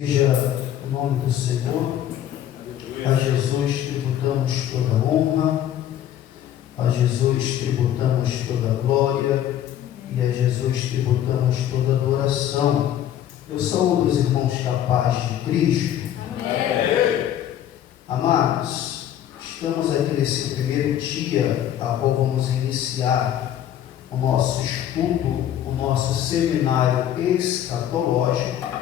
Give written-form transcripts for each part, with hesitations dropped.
Seja o nome do Senhor. A Jesus tributamos toda a honra, a Jesus tributamos toda a glória e a Jesus tributamos toda a adoração. Eu saúdo os irmãos capazes de Cristo. Amém. Amados, estamos aqui nesse primeiro dia, a qual vamos iniciar o nosso estudo, o nosso seminário escatológico.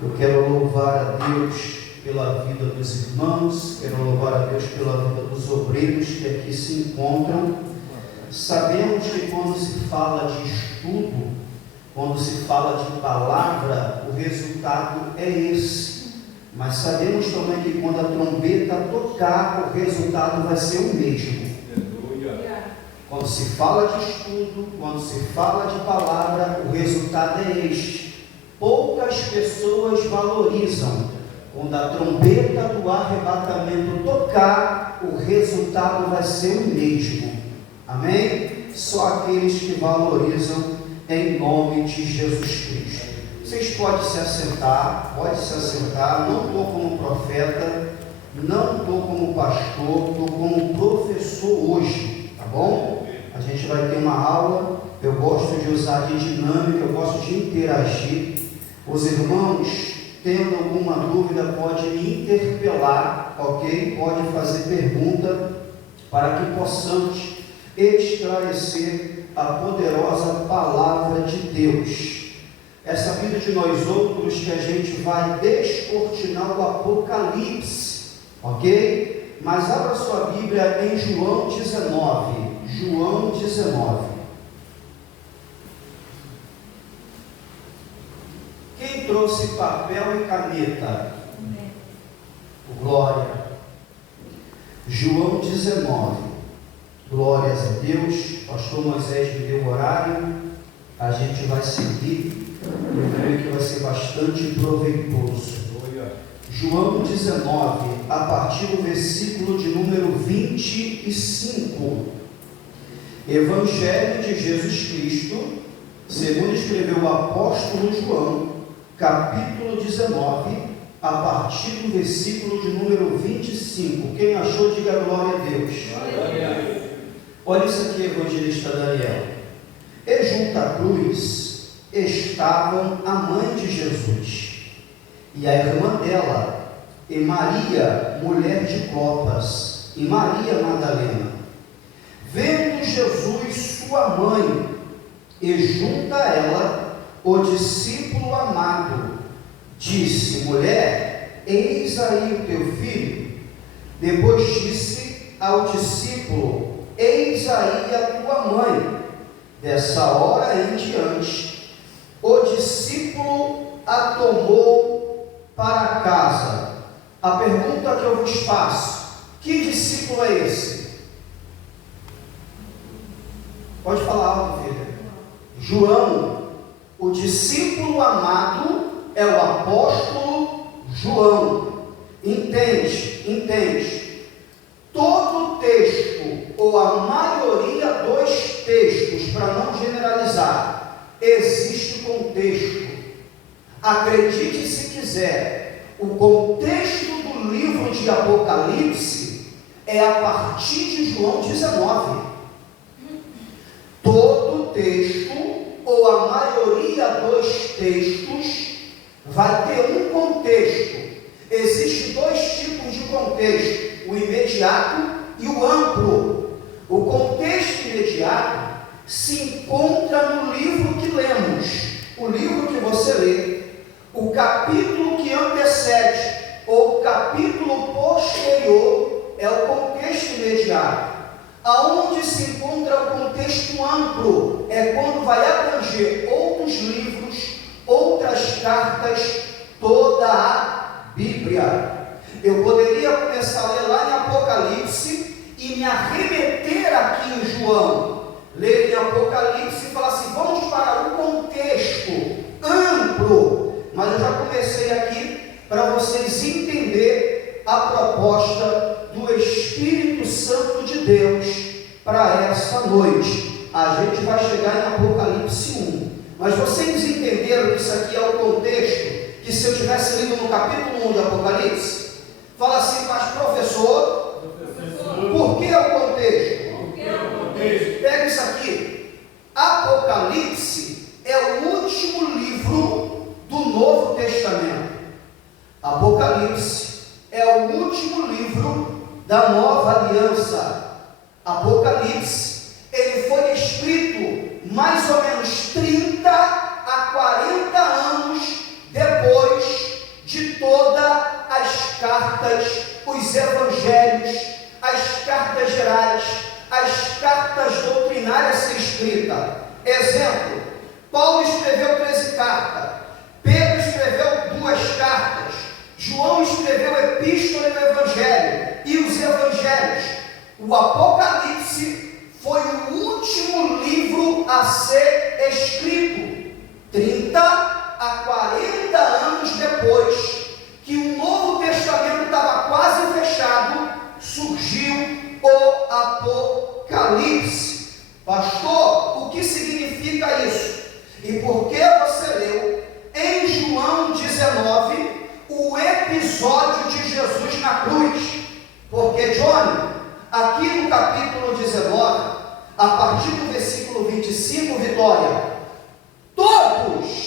Eu quero louvar a Deus pela vida dos irmãos, quero louvar a Deus pela vida dos obreiros que aqui se encontram. Sabemos que quando se fala de estudo, quando se fala de palavra, o resultado é esse. Mas sabemos também que quando a trombeta tocar, o resultado vai ser o mesmo. Quando se fala de estudo, quando se fala de palavra, o resultado é este. Poucas pessoas valorizam. Quando a trombeta do arrebatamento tocar, o resultado vai ser o mesmo. Amém? Só aqueles que valorizam em nome de Jesus Cristo. Vocês podem se assentar, não estou como profeta, não estou como pastor, estou como professor hoje, tá bom? A gente vai ter uma aula, eu gosto de usar de dinâmica, eu gosto de interagir. Os irmãos, tendo alguma dúvida, pode me interpelar, ok? Pode fazer pergunta para que possamos esclarecer a poderosa palavra de Deus. É sabido de nós outros que a gente vai descortinar o Apocalipse, ok? Mas abra sua Bíblia em João 19. João 19. Quem trouxe papel e caneta? Glória. João 19. Glórias a Deus. Pastor Moisés me deu horário. A gente vai seguir. Eu creio que vai ser bastante proveitoso. João 19, a partir do versículo de número 25. Evangelho de Jesus Cristo, segundo escreveu o apóstolo João, capítulo 19, a partir do versículo de número 25. Quem achou, diga glória a Deus. Glória. Olha isso aqui, evangelista Daniel. E junto à cruz estavam a mãe de Jesus e a irmã dela, e Maria, mulher de Clopas, e Maria Madalena. Vendo Jesus sua mãe, e junto a ela o discípulo amado, disse: mulher, eis aí o teu filho. Depois disse ao discípulo: eis aí a tua mãe. Dessa hora em diante, o discípulo a tomou para casa. A pergunta que eu vos faço: que discípulo é esse? Pode falar alto, filha. João. O discípulo amado é o apóstolo João. Entende? Todo texto, ou a maioria dos textos, para não generalizar, existe contexto. Acredite se quiser, o contexto do livro de Apocalipse é a partir de João 19. Todo texto, ou a maioria dos textos, vai ter um contexto. Existem dois tipos de contexto: o imediato e o amplo. O contexto imediato se encontra no livro que lemos, o livro que você lê, o capítulo que antecede ou o capítulo posterior é o contexto imediato. Aonde se encontra o contexto amplo é quando vai abranger outros livros, outras cartas, toda a Bíblia. Eu poderia começar a ler lá em Apocalipse e me arremeter aqui em João, ler em Apocalipse e falar assim: vamos para o contexto amplo. Mas eu já comecei aqui para vocês entenderem a proposta do Espírito Santo de Deus para essa noite. A gente vai chegar em Apocalipse 1, mas vocês entenderam que isso aqui é o contexto que se eu tivesse lido no capítulo 1 de Apocalipse, fala assim, mas professor, por que o contexto? Pega isso aqui. Apocalipse é o último livro do Novo Testamento. Apocalipse é o último livro da Nova Aliança. Apocalipse, ele foi escrito mais ou menos 30 a 40 anos depois de todas as cartas, os evangelhos, as cartas gerais, as cartas doutrinárias ser escritas. Exemplo, Paulo escreveu 13 cartas, Pedro escreveu 2 cartas, João escreveu epístola do evangelho e os evangelhos. O Apocalipse foi o último livro a ser escrito, 30 a 40 anos depois que o Novo Testamento estava quase fechado, surgiu o Apocalipse. Pastor, o que significa isso? E por que você leu em João 19 o episódio de Jesus na cruz? Porque, Johnny, aqui no capítulo 19, a partir do versículo 25, Vitória, todos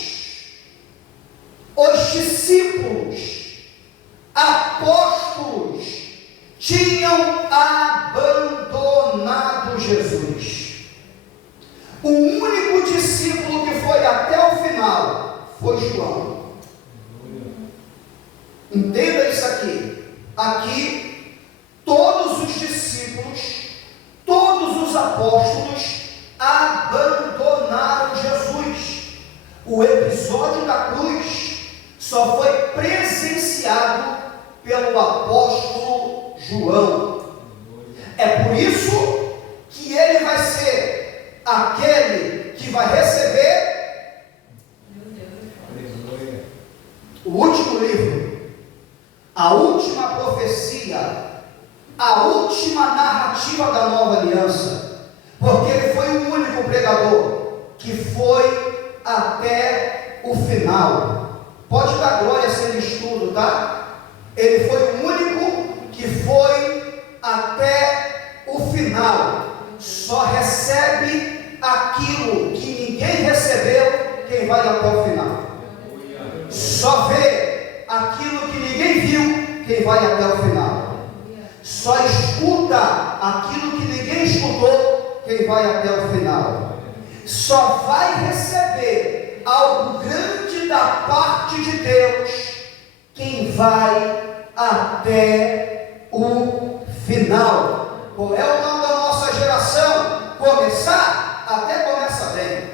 os discípulos, apóstolos, tinham abandonado Jesus. O único discípulo que foi até o final foi João. Entenda isso aqui. Aqui, todos os discípulos, todos os apóstolos abandonaram Jesus. O episódio da cruz só foi presenciado pelo apóstolo João. É por isso que ele vai ser aquele que vai receber o último livro, a última profecia, a última narrativa da nova aliança, porque ele foi o único pregador que foi até o final. Pode dar glória sem estudo, tá? Ele foi o único que foi até o final. Só recebe aquilo que ninguém recebeu quem vai até o final. Só vê aquilo que ninguém viu quem vai até o final. Só escuta aquilo que ninguém escutou quem vai até o final. Só vai receber algo grande da parte de Deus quem vai até o final. Qual é o nome da nossa geração? Começar? Até começa bem.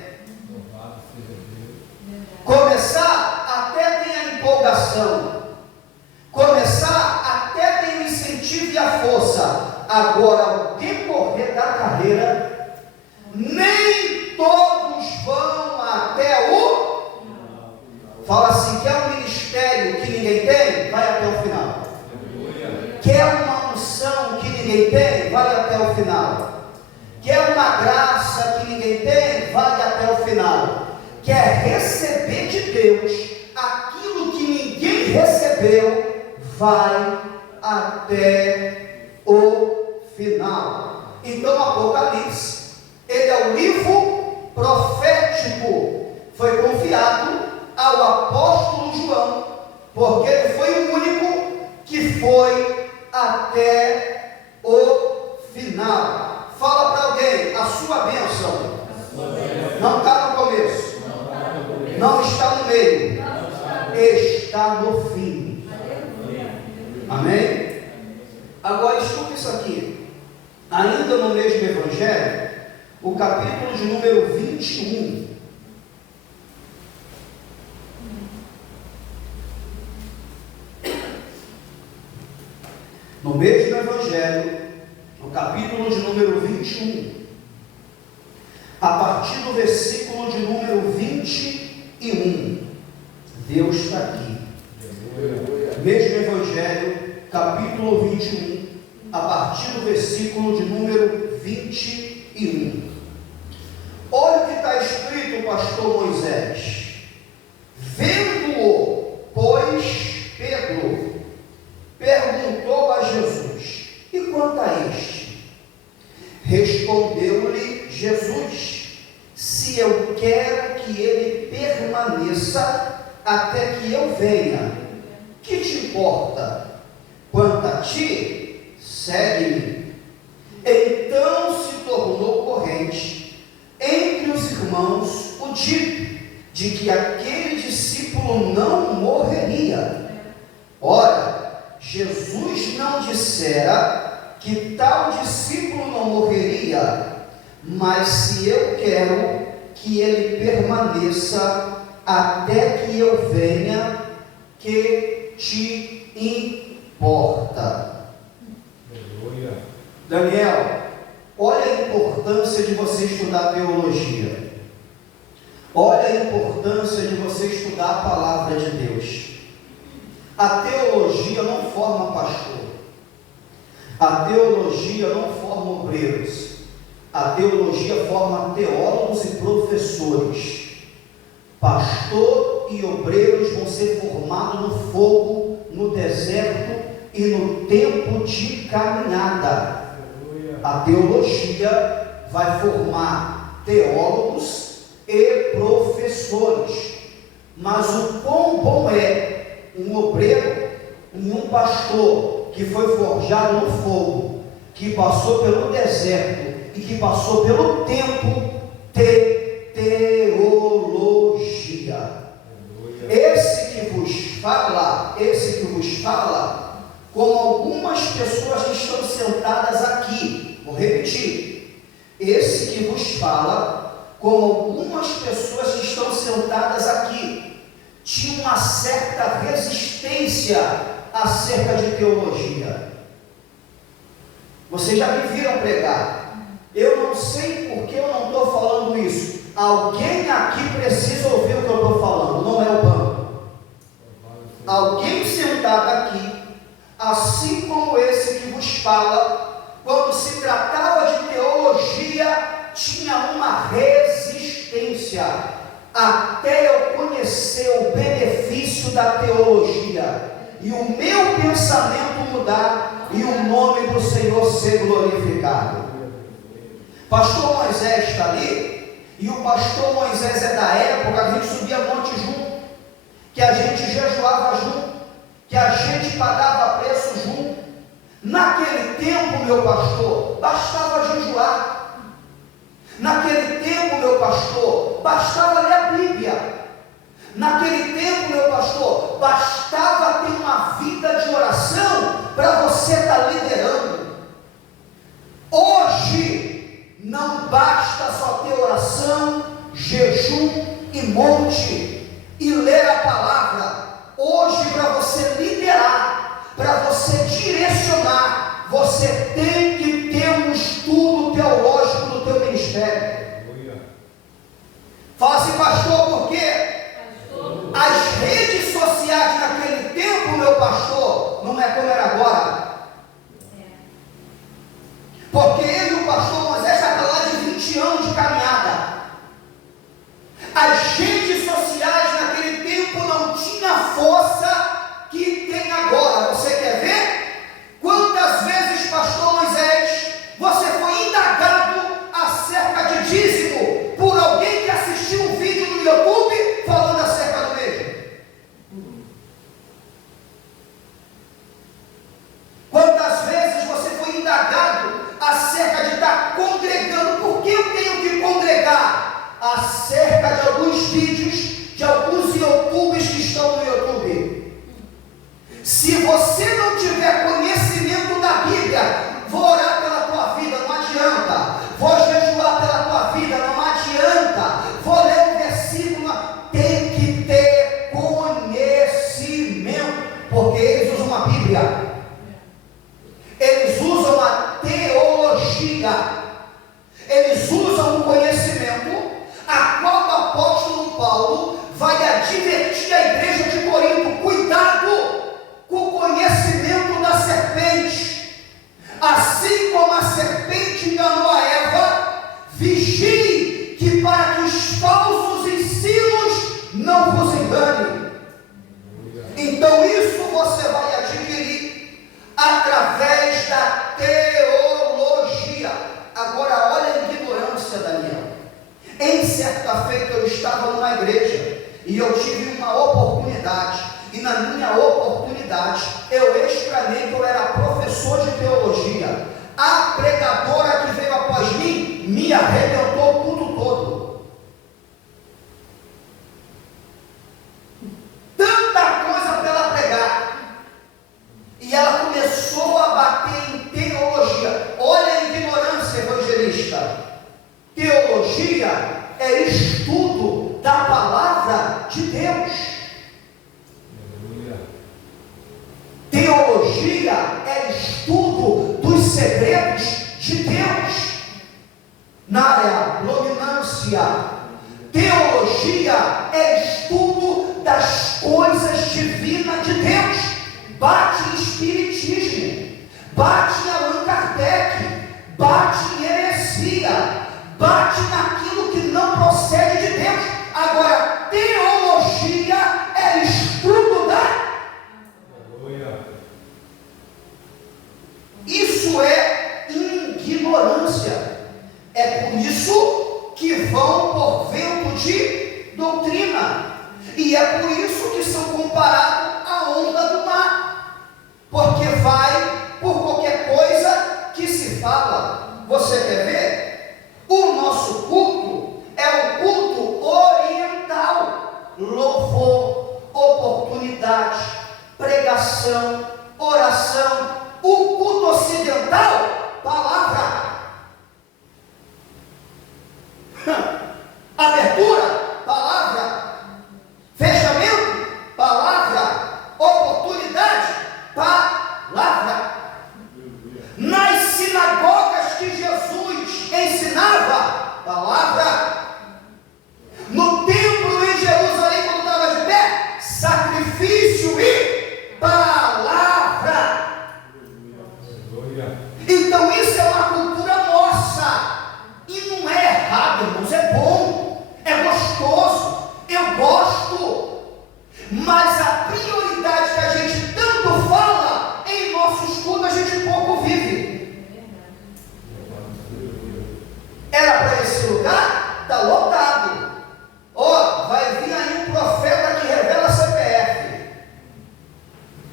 Começar? Até tem a empolgação. Começar? Até tem o incentivo e a força. Agora, ao decorrer da carreira, nem todos vão até o... Fala assim, quer um ministério que ninguém tem? Vai até o final. Quer uma unção que ninguém tem? Vai até o final. Quer uma graça que ninguém tem? Vai até o final. Quer receber de Deus aquilo que ninguém recebeu? Vai até o final. Então, Apocalipse, ele é o livro profético. Foi confiado ao apóstolo João, porque ele foi o único que foi até o final. Fala para alguém, a sua bênção não está no começo, não está no meio, está no fim. Amém? Agora escuta isso aqui. Ainda no mesmo evangelho, o capítulo de número 21. No mesmo evangelho, no capítulo de número 21, a partir do versículo de número 21, Deus está aqui. Mesmo evangelho, capítulo 21, a partir do versículo de número 21. Olha o que está escrito, pastor Moisés. Vendo-o, venha. Que te importa? Quanto a ti, segue-me. Então se tornou corrente entre os irmãos o dito de que aquele discípulo não morreria. Ora, Jesus não dissera que tal discípulo não morreria, mas se eu quero que ele permaneça até que eu venha, que te importa? Aleluia. Daniel, olha a importância de você estudar teologia. Olha a importância de você estudar a palavra de Deus. A teologia não forma pastor. A teologia não forma obreiros. A teologia forma teólogos e professores. Pastor e obreiros vão ser formados no fogo, no deserto e no tempo de caminhada. A teologia vai formar teólogos e professores. Mas o quão bom é um obreiro e um pastor que foi forjado no fogo, que passou pelo deserto e que passou pelo tempo de teologia. Esse que vos fala, como algumas pessoas que estão sentadas aqui, vou repetir, esse que vos fala, como algumas pessoas que estão sentadas aqui, tinha uma certa resistência acerca de teologia. Vocês já me viram pregar. Eu não sei por que eu não estou falando isso. Alguém aqui precisa ouvir o que eu estou falando, não é o banco. Alguém sentado aqui, assim como esse que vos fala, quando se tratava de teologia, tinha uma resistência, até eu conhecer o benefício da teologia, e o meu pensamento mudar, e o nome do Senhor ser glorificado. Pastor Moisés está ali, e o pastor Moisés é da época que a gente subia monte junto, que a gente jejuava junto, que a gente pagava preço junto. Naquele tempo, meu pastor, bastava jejuar. Naquele tempo, meu pastor, bastava ler a Bíblia. Naquele tempo, meu pastor, bastava ter uma vida de oração para você estar liderando. Hoje, não basta só ter oração, jejum e monte e ler a palavra. Hoje, para você liderar, para você direcionar, você tem que ter um estudo teológico do teu ministério. Fala assim, pastor, por quê? As redes sociais naquele tempo, meu pastor, não é como era agora. Porque ele e o pastor Moisés estavam lá de 20 anos de caminhada. As redes sociais naquele tempo não tinham força que tem agora. Você quer ver? Quantas vezes, pastor Moisés, você foi indagado acerca de dízimo por alguém que assistiu um vídeo no YouTube falando acerca do mesmo? Quantas vezes você foi indagado acerca de estar congregando? Por que eu tenho que congregar? Acerca de alguns vídeos de alguns YouTubers que estão no YouTube. Se você não tiver conhecimento da Bíblia, vou orar pela tua vida, não adianta. Vou jejuar pela tua vida, não adianta. Vou ler um versículo, tem que ter conhecimento, porque eles usam a Bíblia. Eles usam a teologia, eles usam o conhecimento, a qual o apóstolo Paulo vai advertir a igreja de Corinto: cuidado com o conhecimento da serpente. Assim como a serpente enganou a Eva, vigie, que para que os falsos ensinos não vos enganem. Então isso você vai adquirir através da teologia. Agora olha a ignorância, Daniel. Em certa feita eu estava numa igreja e eu tive uma oportunidade, e na na minha oportunidade, eu explanei que eu era professor de teologia. A pregadora que veio após mim me arrebentou o culto todo. Tanta coisa para ela pregar. E ela começou a bater em teologia. Olha a ignorância evangelista. Teologia é estudo da palavra de Deus. Teologia é estudo dos segredos de Deus. Na área luminância, teologia é estudo das coisas divinas de Deus. Bate em espiritismo, bate em Allan Kardec, bate em heresia, bate naquilo que não procede de Deus. Agora, teologia é estudo da... Isso é ignorância. É por isso que vão por vento de doutrina. E é por isso que são comparados à onda do mar. Porque vai por qualquer coisa que se fala. Você quer ver? O nosso culto é um culto oriental. Louvor, oportunidade, pregação, oração. O culto ocidental, palavra. Abertura, palavra. Fechamento, palavra. Oportunidade, palavra. Nas sinagogas que Jesus ensinava, palavra. No templo em Jerusalém, quando estava de pé, sacrifício e palavra. Então isso é uma cultura nossa. E não é errado, irmãos, é bom, é gostoso, eu gosto. Mas a prioridade que a gente tanto fala, em nossos cultos a gente pouco vive. Era para esse lugar? Está lotado. Ó, vai vir aí um profeta que revela CPF.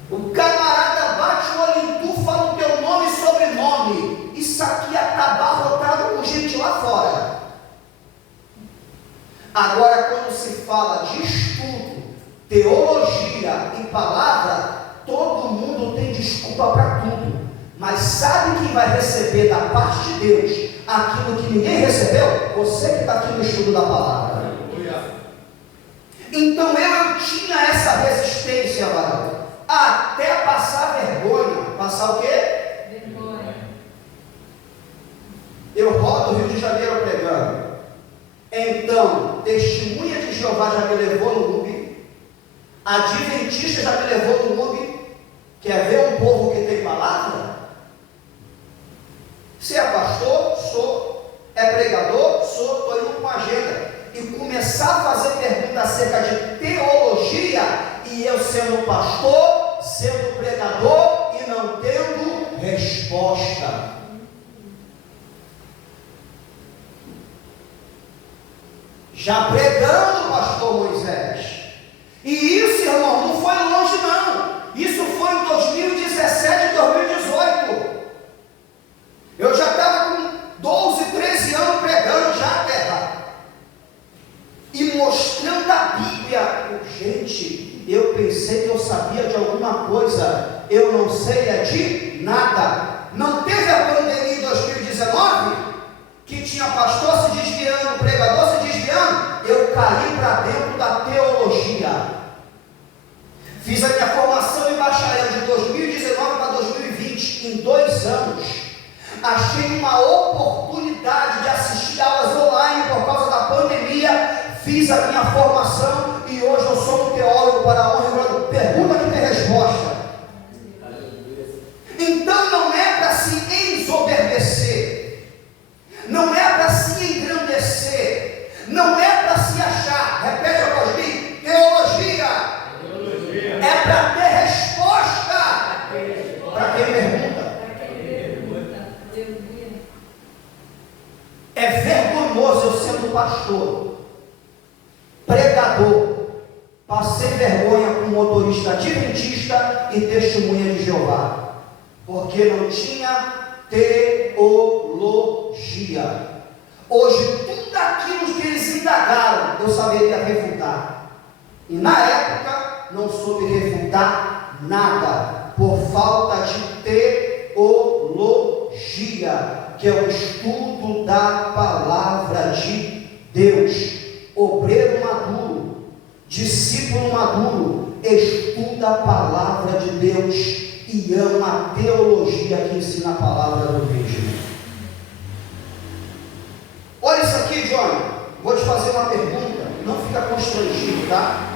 O camarada bate o olho em tu, fala o teu nome e sobrenome. Isso aqui está abarrotado com gente lá fora. Agora, quando se fala de estudo, teologia e palavra, todo mundo tem desculpa para tudo. Mas sabe quem vai receber da parte de Deus aquilo que ninguém recebeu? Você que está aqui no estudo da palavra. Então eu tinha essa resistência, varão, até passar vergonha. Passar o quê? Vergonha. Eu rodo o Rio de Janeiro pregando. Então, Testemunha de Jeová já me levou no UB, Adventista já me levou no UB. Quer ver um povo que tem palavra? Se é pastor, sou. É pregador, sou. Estou indo com agenda. E começar a fazer perguntas acerca de teologia, e eu sendo pastor, sendo pregador e não tendo resposta. Já pregando, pastor Moisés. E isso, irmão, não foi longe não. Isso foi em 2017 e 2018. Eu já estava com 12, 13 anos pregando já a terra. E mostrando a Bíblia. Gente, eu pensei que eu sabia de alguma coisa. Eu não sei é de nada. Não teve a pandemia em 2019? Que tinha pastor se desviando, pregador se desviando? Eu caí para dentro da teologia. Fiz a minha formação em bacharel de 2019 para 2020, em 2 anos. Achei uma oportunidade de assistir aulas online por causa da pandemia. Fiz a minha formação e hoje eu sou um teólogo para a honra e glória. Pergunta que tem resposta. Então não é para se ensoberbecer, não é para se engrandecer, não é para se achar. Repete após mim: teologia. É para ter resposta. Para quem pergunta. É vergonhoso eu sendo pastor, pregador, passei vergonha adventista e testemunha de Jeová, porque não tinha teologia. Hoje, tudo aquilo que eles indagaram, eu saberia refutar. E na época, não soube refutar nada, por falta de teologia, que é o estudo da palavra de Deus. Obreiro maduro, discípulo maduro, estuda a palavra de Deus e ama a teologia que ensina a palavra do Cristo. Olha isso aqui, Johnny. Vou te fazer uma pergunta, não fica constrangido, tá?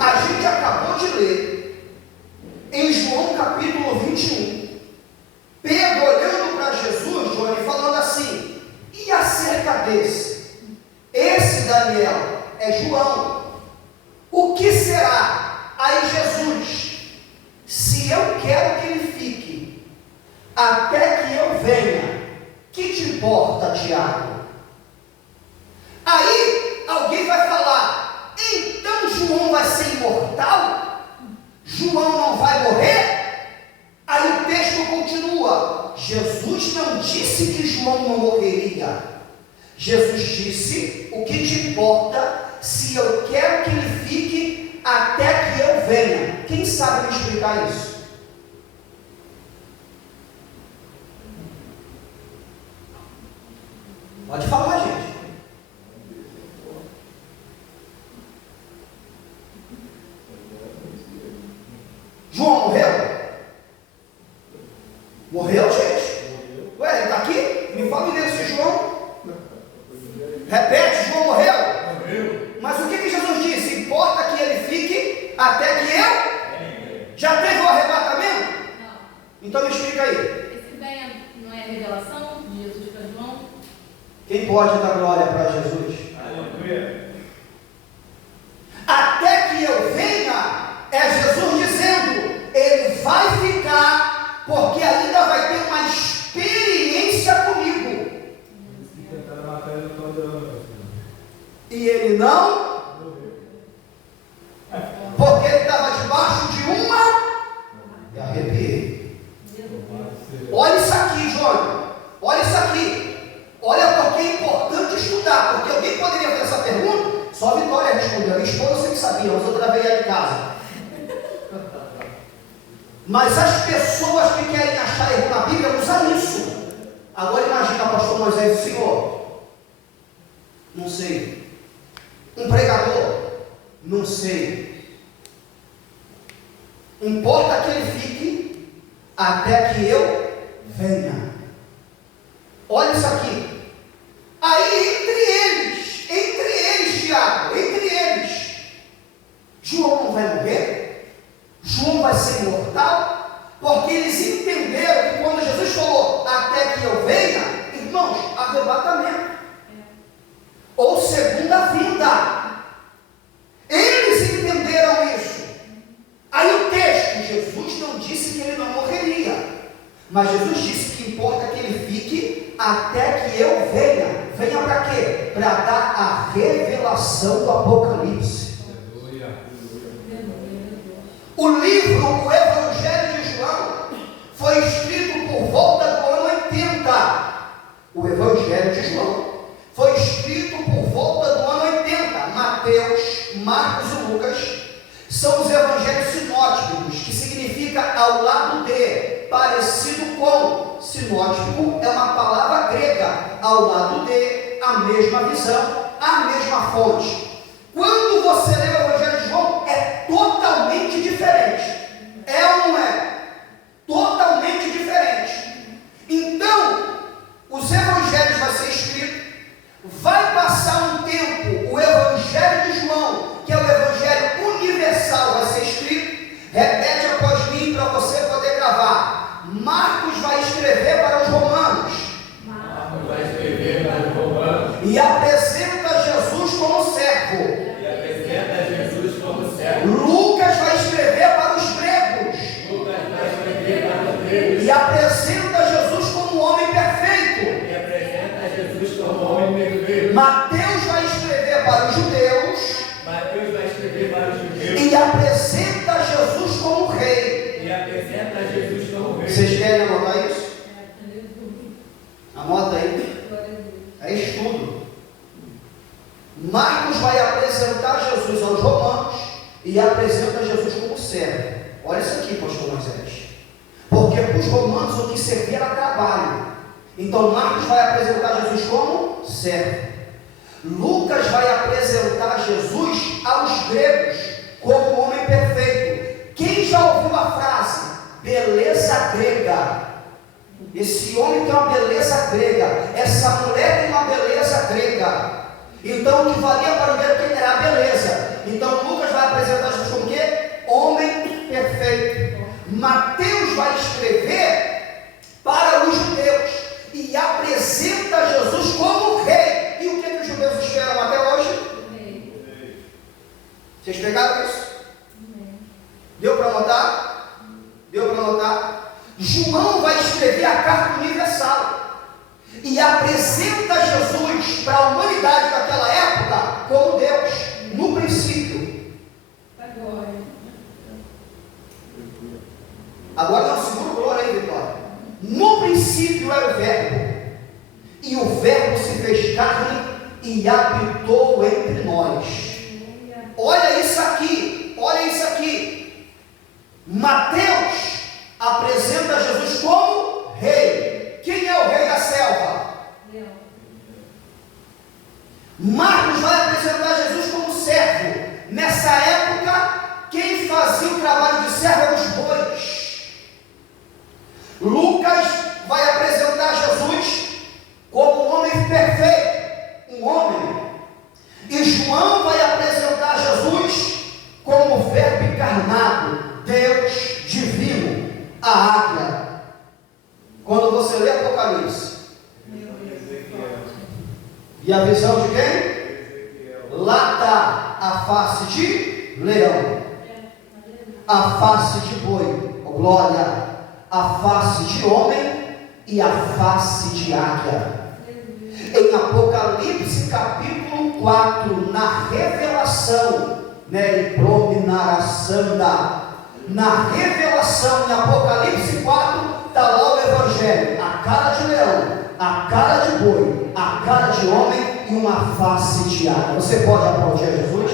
A gente acabou de ler em João capítulo 21, Pedro olhando para Jesus, Johnny, falando assim: e acerca desse? Esse Daniel é João. O que será? Aí Jesus: se eu quero que ele fique até que eu venha, que te importa, Tiago? Aí alguém vai falar: então João vai ser imortal? João não vai morrer? Aí o texto continua: Jesus não disse que João não morreria. Jesus disse: o que te importa se eu quero que ele fique até que eu venha? Quem sabe me explicar isso? Pode falar, gente. João morreu? Morreu, gente? Ué, ele está aqui? Me fala desse João. Repete, João morreu? Morreu. Mas o que Jesus disse? Importa que ele fique até que eu? Já teve o arrebatamento? Não. Então me explica aí. Esse venha não é a revelação de Jesus para João? Quem pode dar glória para Jesus? Aleluia. Até que eu venha, é Jesus dizendo: ele vai ficar, porque ainda vai ter uma experiência comigo. E ele não, porque ele estava debaixo de uma, e arrepiei. Olha isso aqui, Jônio, olha isso aqui, olha porque é importante estudar, porque alguém poderia fazer essa pergunta, só a Vitória respondeu, a minha esposa eu sempre sabia, mas eu gravei ela em casa. Mas as pessoas que querem achar erro na Bíblia usam isso. Agora imagina, pastor Moisés, o Senhor, não sei. Um pregador, não sei. Importa que ele fique até que eu venha. Olha isso aqui. Aí entre eles, Tiago, entre eles, João não vai morrer? João vai ser imortal? Porque eles entenderam que quando Jesus falou até que eu venha, irmãos, arrebatamento. Ou segunda vinda. Eles entenderam isso. Aí o texto, Jesus não disse que ele não morreria, mas Jesus disse que importa que ele fique até que eu venha. Venha para quê? Para dar a revelação do Apocalipse. O livro, o Evangelho de João, foi escrito por volta do ano 80. O Evangelho de João foi escrito por volta do ano 80. Mateus, Marcos e Lucas são os evangelhos sinóticos, que significa ao lado de, parecido com. Sinótico é uma palavra grega, ao lado de, a mesma visão, a mesma fonte. Quando você lê o Evangelho de João, é totalmente diferente. É ou não é? Totalmente diferente. Então, os evangelhos vão ser escritos. Vai passar um tempo, o Evangelho de João, que é o Evangelho universal, vai ser escrito. Repete após mim para você poder gravar. Marcos vai escrever para os romanos. Marcos vai escrever para os romanos. E apresenta Jesus como servo. Lucas vai escrever para os gregos. E apresenta Jesus como homem perfeito. Mateus vai escrever para os judeus. E apresenta Jesus Vocês querem anotar isso? Anota aí. É estudo. Marcos vai apresentar Jesus aos romanos e apresenta Jesus como servo. Olha isso aqui, pastor Moisés. Porque para os romanos o que servia era trabalho. Então Marcos vai apresentar Jesus como servo. Lucas vai apresentar Jesus aos gregos como homem perfeito. Quem já ouviu a frase beleza grega? Esse homem tem uma beleza grega, essa mulher tem uma beleza grega. Então o que valia para o grego era a beleza. Então Lucas vai apresentar Jesus como o quê? Homem perfeito. Mateus vai escrever para os judeus e apresenta Jesus como rei. E o que os judeus esperam até hoje? Vocês pegaram isso? Deu para notar? Deu para notar? João vai escrever a carta universal e apresenta Jesus para a humanidade daquela época como Deus, no princípio. Agora não segura o glória aí, Vitória. No princípio era o verbo, e o verbo se fez carne e habitou entre nós. Olha isso aqui, olha isso aqui. Mateus apresenta Jesus como rei. Quem é o rei da selva? Marcos vai apresentar Jesus como servo. Nessa época, quem fazia o trabalho de servo eram os bois. Lucas vai apresentar Jesus como um homem perfeito, um homem. E João vai apresentar Jesus como o verbo encarnado, Deus divino, a águia. Quando você lê Apocalipse, e a visão de quem? Lá está a face de leão, a face de boi, oh glória, a face de homem e a face de águia. Em Apocalipse capítulo 4, na revelação, na revelação em Apocalipse 4, está lá o Evangelho, a cara de leão, a cara de boi, a cara de homem e uma face de águia. Você pode aplaudir a Jesus?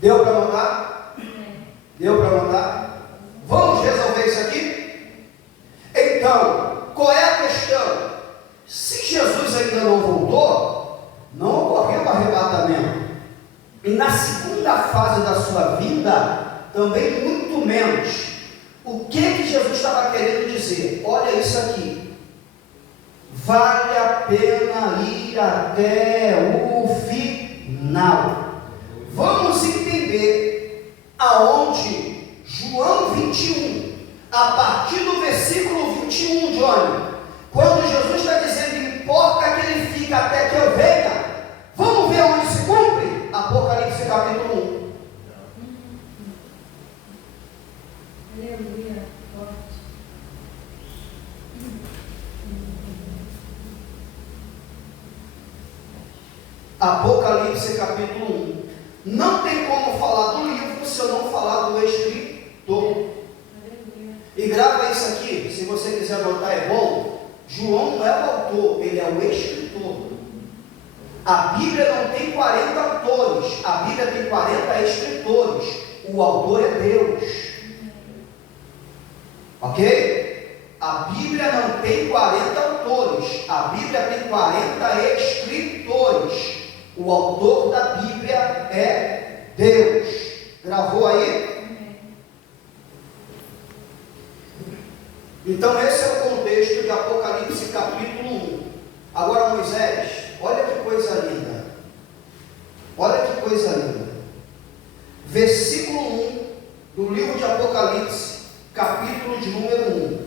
Deu para notar? Deu para notar? Vamos resolver isso aqui? Então, qual é a questão? Se Jesus ainda não voltou, não ocorreu o arrebatamento. E na segunda fase da sua vida, também muito menos. O que Jesus estava querendo dizer? Olha isso aqui. Vale a pena ir até o final. Vamos entender aonde João 21, a partir do versículo 21, Johnny, quando Jesus está dizendo, importa que ele fique até que eu venha, vamos ver onde se cumpre? Apocalipse capítulo 1. Aleluia. Apocalipse capítulo 1. Não tem como falar do livro se eu não falar do escritor. E grava isso aqui, se você quiser anotar é bom. João não é o autor, ele é o escritor. A Bíblia não tem 40 autores, a Bíblia tem 40 escritores. O autor é Deus. Ok? A Bíblia não tem 40 autores, a Bíblia tem 40 escritores. O autor da Bíblia é Deus. Gravou aí? Então esse é o contexto de Apocalipse capítulo 1. Agora Moisés, olha que coisa linda. Olha que coisa linda. Versículo 1 do livro de Apocalipse, capítulo de número 1.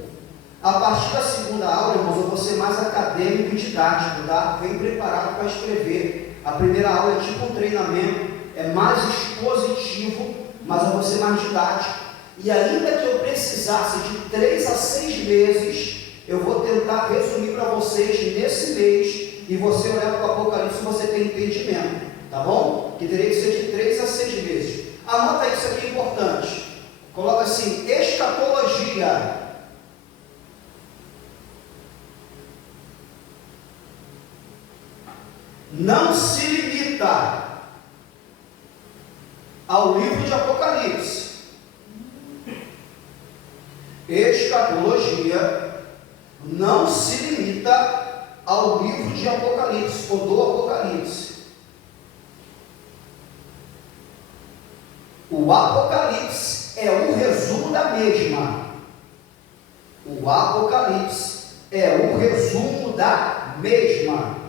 A partir da segunda aula, irmãos, eu vou ser mais acadêmico e didático, tá? Vem preparado para escrever. A primeira aula é tipo um treinamento, é mais expositivo, mas eu vou ser mais didático. E ainda que eu precisasse de 3 a 6 meses, eu vou tentar resumir para vocês nesse mês, e você olhar para o Apocalipse, você tem entendimento, tá bom? que teria que ser de 3 a 6 meses. Anota isso aqui, é importante. Coloca assim, escatologia. Não se limita ao livro de Apocalipse. Escatologia não se limita ao livro de Apocalipse, ou do Apocalipse. O Apocalipse é um resumo da mesma. O Apocalipse é um resumo da mesma.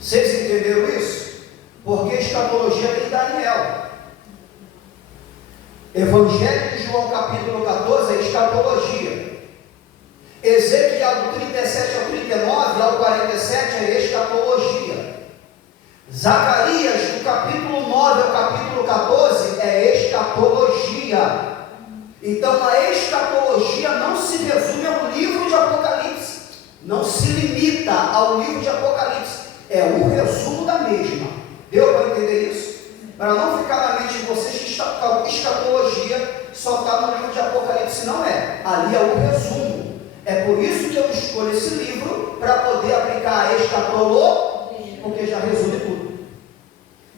Vocês entenderam isso? Porque escatologia tem Daniel. Evangelho de João capítulo 14 é escatologia. Ezequiel do 37 ao 39 ao 47 é escatologia. Zacarias do capítulo 9 ao capítulo 14 é escatologia. Então a escatologia não se resume ao livro de Apocalipse, não se limita ao livro de Apocalipse, é o resumo da mesma. Deu para entender isso? Para não ficar na mente de vocês que escatologia só está no livro de Apocalipse, não é. Ali é o resumo. É por isso que eu escolho esse livro, para poder aplicar a escatologia, porque já resume tudo.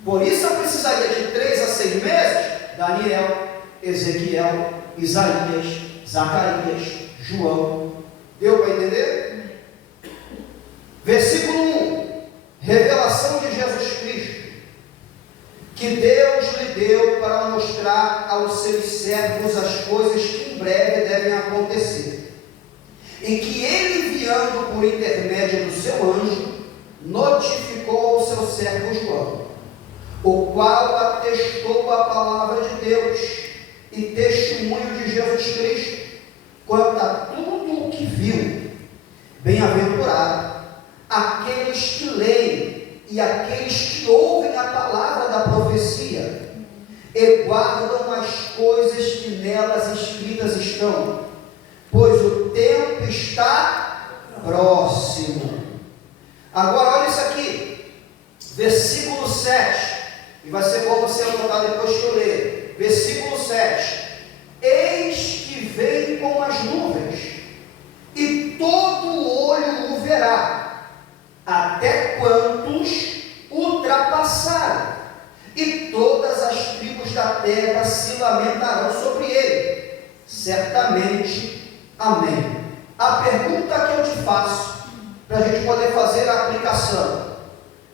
Por isso eu precisaria de 3 a 6 meses, Daniel, Ezequiel, Isaías, Zacarias, João. Deu para entender? Versículo 1. Revelação de Jesus Cristo, que Deus lhe deu para mostrar aos seus servos as coisas que em breve devem acontecer, e que ele, enviando por intermédio do seu anjo, notificou ao seu servo João, o qual atestou a palavra de Deus e testemunho de Jesus Cristo quanto a tudo o que viu. Bem-aventurado aqueles que leem e aqueles que ouvem a palavra da profecia e guardam as coisas que nelas escritas estão, pois o tempo está próximo. Agora olha isso aqui, versículo 7, e vai ser bom você anotar depois que eu ler. Versículo 7: eis que vem com as nuvens, e todo olho o verá, até quantos ultrapassaram, e todas as tribos da terra se lamentarão sobre ele. Certamente, amém. A pergunta que eu te faço, para a gente poder fazer a aplicação: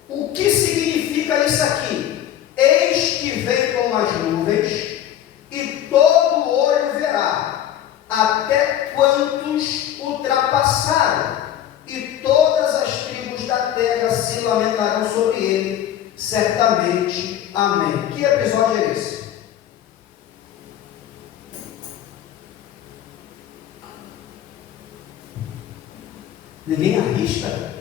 o que significa isso aqui? Eis que vem com as nuvens, e todo olho verá, até quantos ultrapassaram, e todas as tribos da terra se lamentarão sobre ele. Certamente, amém. Que episódio é esse? Ninguém arrisca?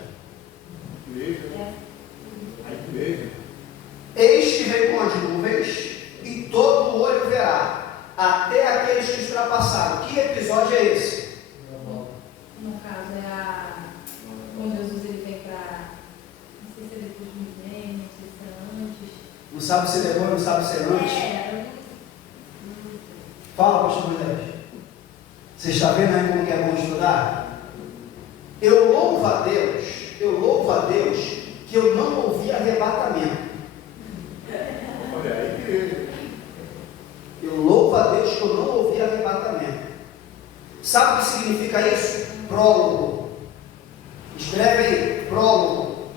Eis que vem com as nuvens, e todo o olho verá, até aqueles que ultrapassaram. Que episódio é esse? No caso, quando Jesus ele vem para. Não sei se é depois do milênio, não sei se é antes. Não sabe se depois, não sabe se é antes? Fala, pastor Moisés. Você está vendo aí como que é bom estudar? Eu louvo a Deus que eu não ouvi arrebatamento. Olha aí. Eu louvo a Deus que eu não ouvi arrebatamento. Sabe o que significa isso? Prólogo. Escreve aí, prólogo.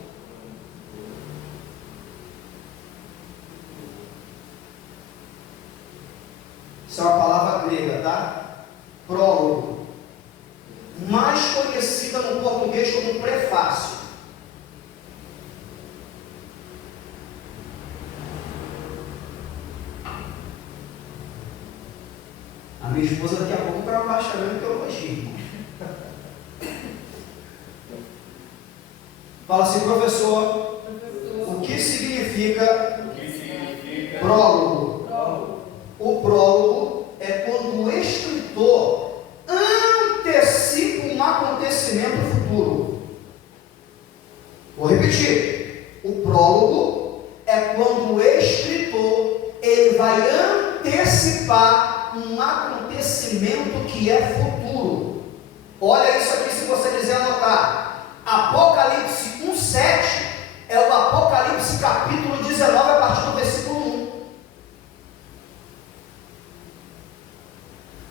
Isso é uma palavra grega, tá? Prólogo. Mais conhecida no português como prefácio. A minha esposa daqui a pouco vai um bacharel em teologia. Fala assim, professor, o que significa prólogo? O prólogo é quando o escritor antecipa um acontecimento futuro. Vou repetir. O prólogo é quando o escritor ele vai antecipar um acontecimento que é futuro. Olha isso aqui se você quiser anotar. Apocalipse 1:7 é o Apocalipse capítulo 19 a partir do versículo 1.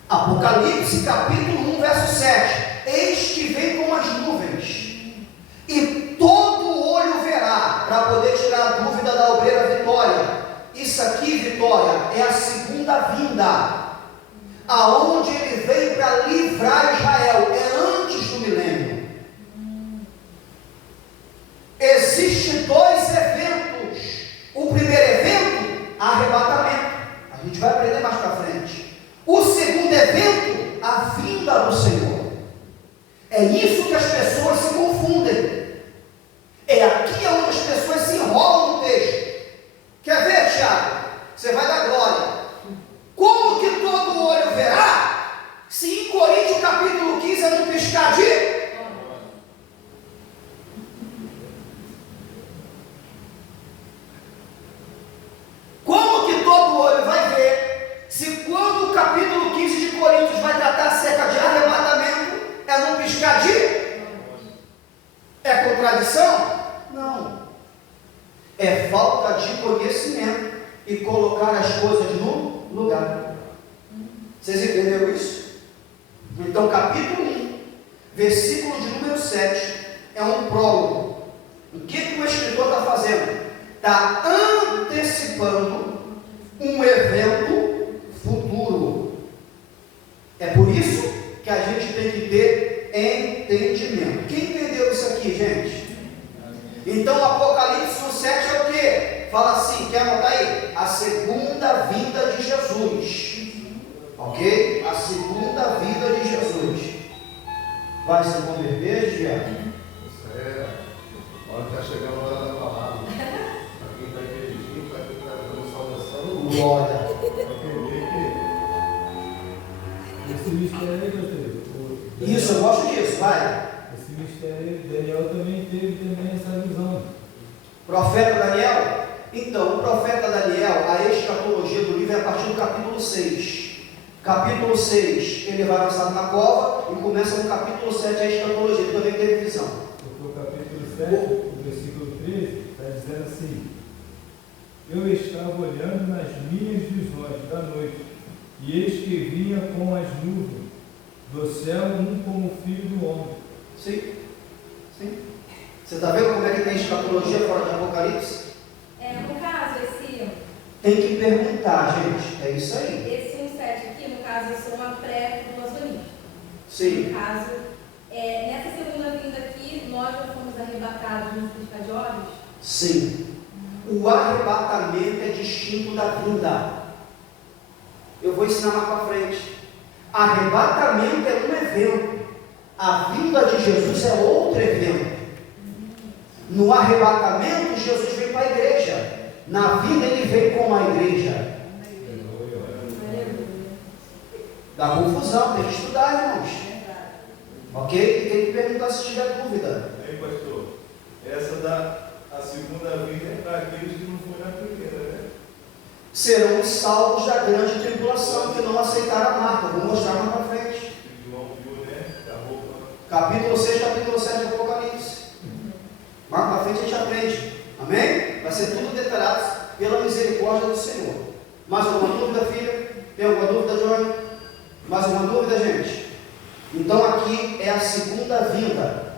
Apocalipse capítulo 1 verso 7. Eis que vem com as nuvens, e todo olho verá, para poder tirar a dúvida da obreira Vitória. Isso aqui, Vitória, é a segunda vinda, aonde ele veio para livrar Israel, é antes do milênio. Existem dois eventos. O primeiro evento, arrebatamento, a gente vai aprender mais para frente. O segundo evento, a vinda do Senhor. É isso que as pessoas se confundem. É aqui onde as pessoas se enrolam no texto. Quer ver, Tiago? Você vai dar glória. Como que todo olho verá, se em Coríntios capítulo 15 é no piscar de... Como que todo olho vai ver, se quando o capítulo 15 de Coríntios vai tratar acerca de arrebatamento, é no piscar de... É contradição? Não. É falta de conhecimento e colocar as coisas no lugar. Vocês entenderam isso? Então, capítulo 1, versículo de número 7, é um prólogo. O que o escritor está fazendo? Está antecipando um evento futuro. É por isso que a gente tem que ter entendimento. Quem entendeu isso aqui, gente? Então, o Apocalipse 1:7 é o quê? Fala assim, quer anotar aí? A segunda vinda de Jesus. Ok? A segunda vinda de Jesus. Vai se converter, Diego? Isso é. Olha, está chegando a hora da palavra. Para quem está dirigindo, para quem está dando saudação. Glória. Esse mistério aí, pastor. Isso, eu gosto disso, vai. Esse mistério aí, Daniel também teve essa visão. Profeta Daniel? Então, o profeta Daniel, a escatologia do livro é a partir do capítulo 6. Capítulo 6, ele vai lançado na cova e começa no capítulo 7 a escatologia, ele também teve visão. Porque o capítulo 7, o versículo 13, está dizendo assim: eu estava olhando nas minhas visões da noite, e eis que vinha com as nuvens do céu como filho do homem. Sim, sim. Você está vendo como é que tem escatologia fora de Apocalipse? No caso, Tem que perguntar, gente. É isso aí. esse 1:7 aqui, no caso, eu sou uma pré-tribulacionista. Sim. No caso, nessa segunda vinda aqui, nós já fomos arrebatados no piscar de olhos? Sim. O arrebatamento é distinto da vinda. Eu vou ensinar mais para frente. Arrebatamento é um evento. A vinda de Jesus é outro evento. No arrebatamento, Jesus vem para a igreja. Na vinda, ele vem com a igreja. Dá confusão, tem que estudar, irmãos. Ok? E tem que perguntar se tiver dúvida. Aí, pastor, essa a segunda vinda é para aqueles que não foram na primeira, né? Serão os salvos da grande tribulação que não aceitaram a marca. Vou mostrar mais para frente. João viu, né? Da roupa. Capítulo 6, capítulo 7 de Apocalipse. Mais para frente a gente aprende. Amém? Vai ser tudo detalhado pela misericórdia do Senhor. Mais alguma dúvida, filha? Tem alguma dúvida, João? Mais alguma dúvida, gente? Então aqui é a segunda vinda.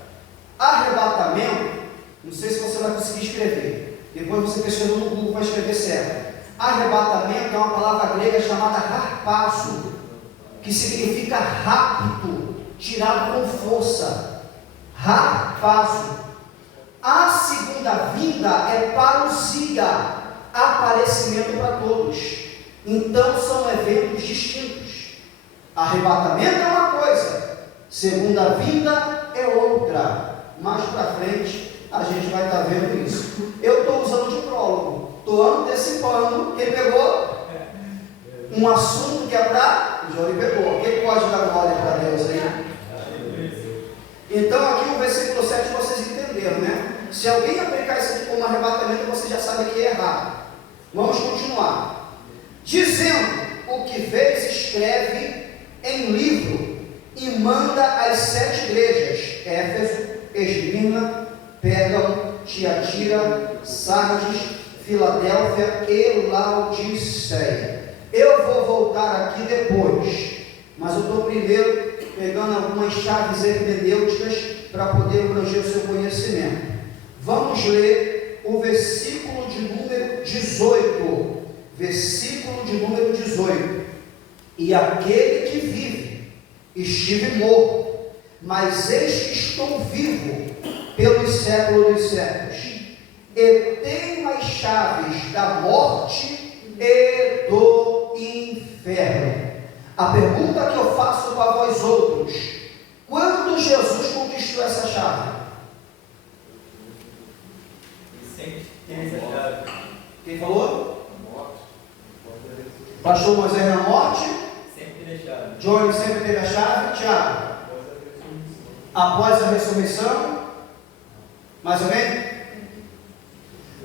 Arrebatamento, não sei se você vai conseguir escrever. Depois você pesquisa no Google para escrever certo. Arrebatamento é uma palavra grega chamada harpazo, que significa rápido, tirado com força. Harpazo. A segunda vinda é parousia, aparecimento para todos. Então são eventos distintos. Arrebatamento é uma coisa, segunda vinda é outra. Mais para frente a gente vai estar vendo isso. Eu estou usando de prólogo, estou antecipando. Quem pegou? Um assunto que é para... O Johnny pegou. Quem pode dar glória para Deus aí? Então aqui o versículo 7 vocês entenderam, né? Se alguém aplicar isso aqui como arrebatamento, você já sabe que é errado. Vamos continuar. Dizendo o que vês, escreve em livro e manda às 7 igrejas: Éfeso, Esmirna, Pérgamo, Tiatira, Sardes, Filadélfia e Laodiceia. Eu vou voltar aqui depois, mas eu estou primeiro pegando algumas chaves hermenêuticas para poder abranger o seu conhecimento. Vamos ler o versículo de número 18. Versículo de número 18. E aquele que vive, estive morto, mas eis que estou vivo pelos séculos dos séculos, e tenho as chaves da morte e do inferno. A pergunta que eu faço para vós outros: quando Jesus conquistou essa chave? Sempre tem essa chave. Quem falou? Pastor Moisés na morte. Sempre tem a chave. Johnny sempre teve a chave. Tiago, após a ressurreição, mais ou menos?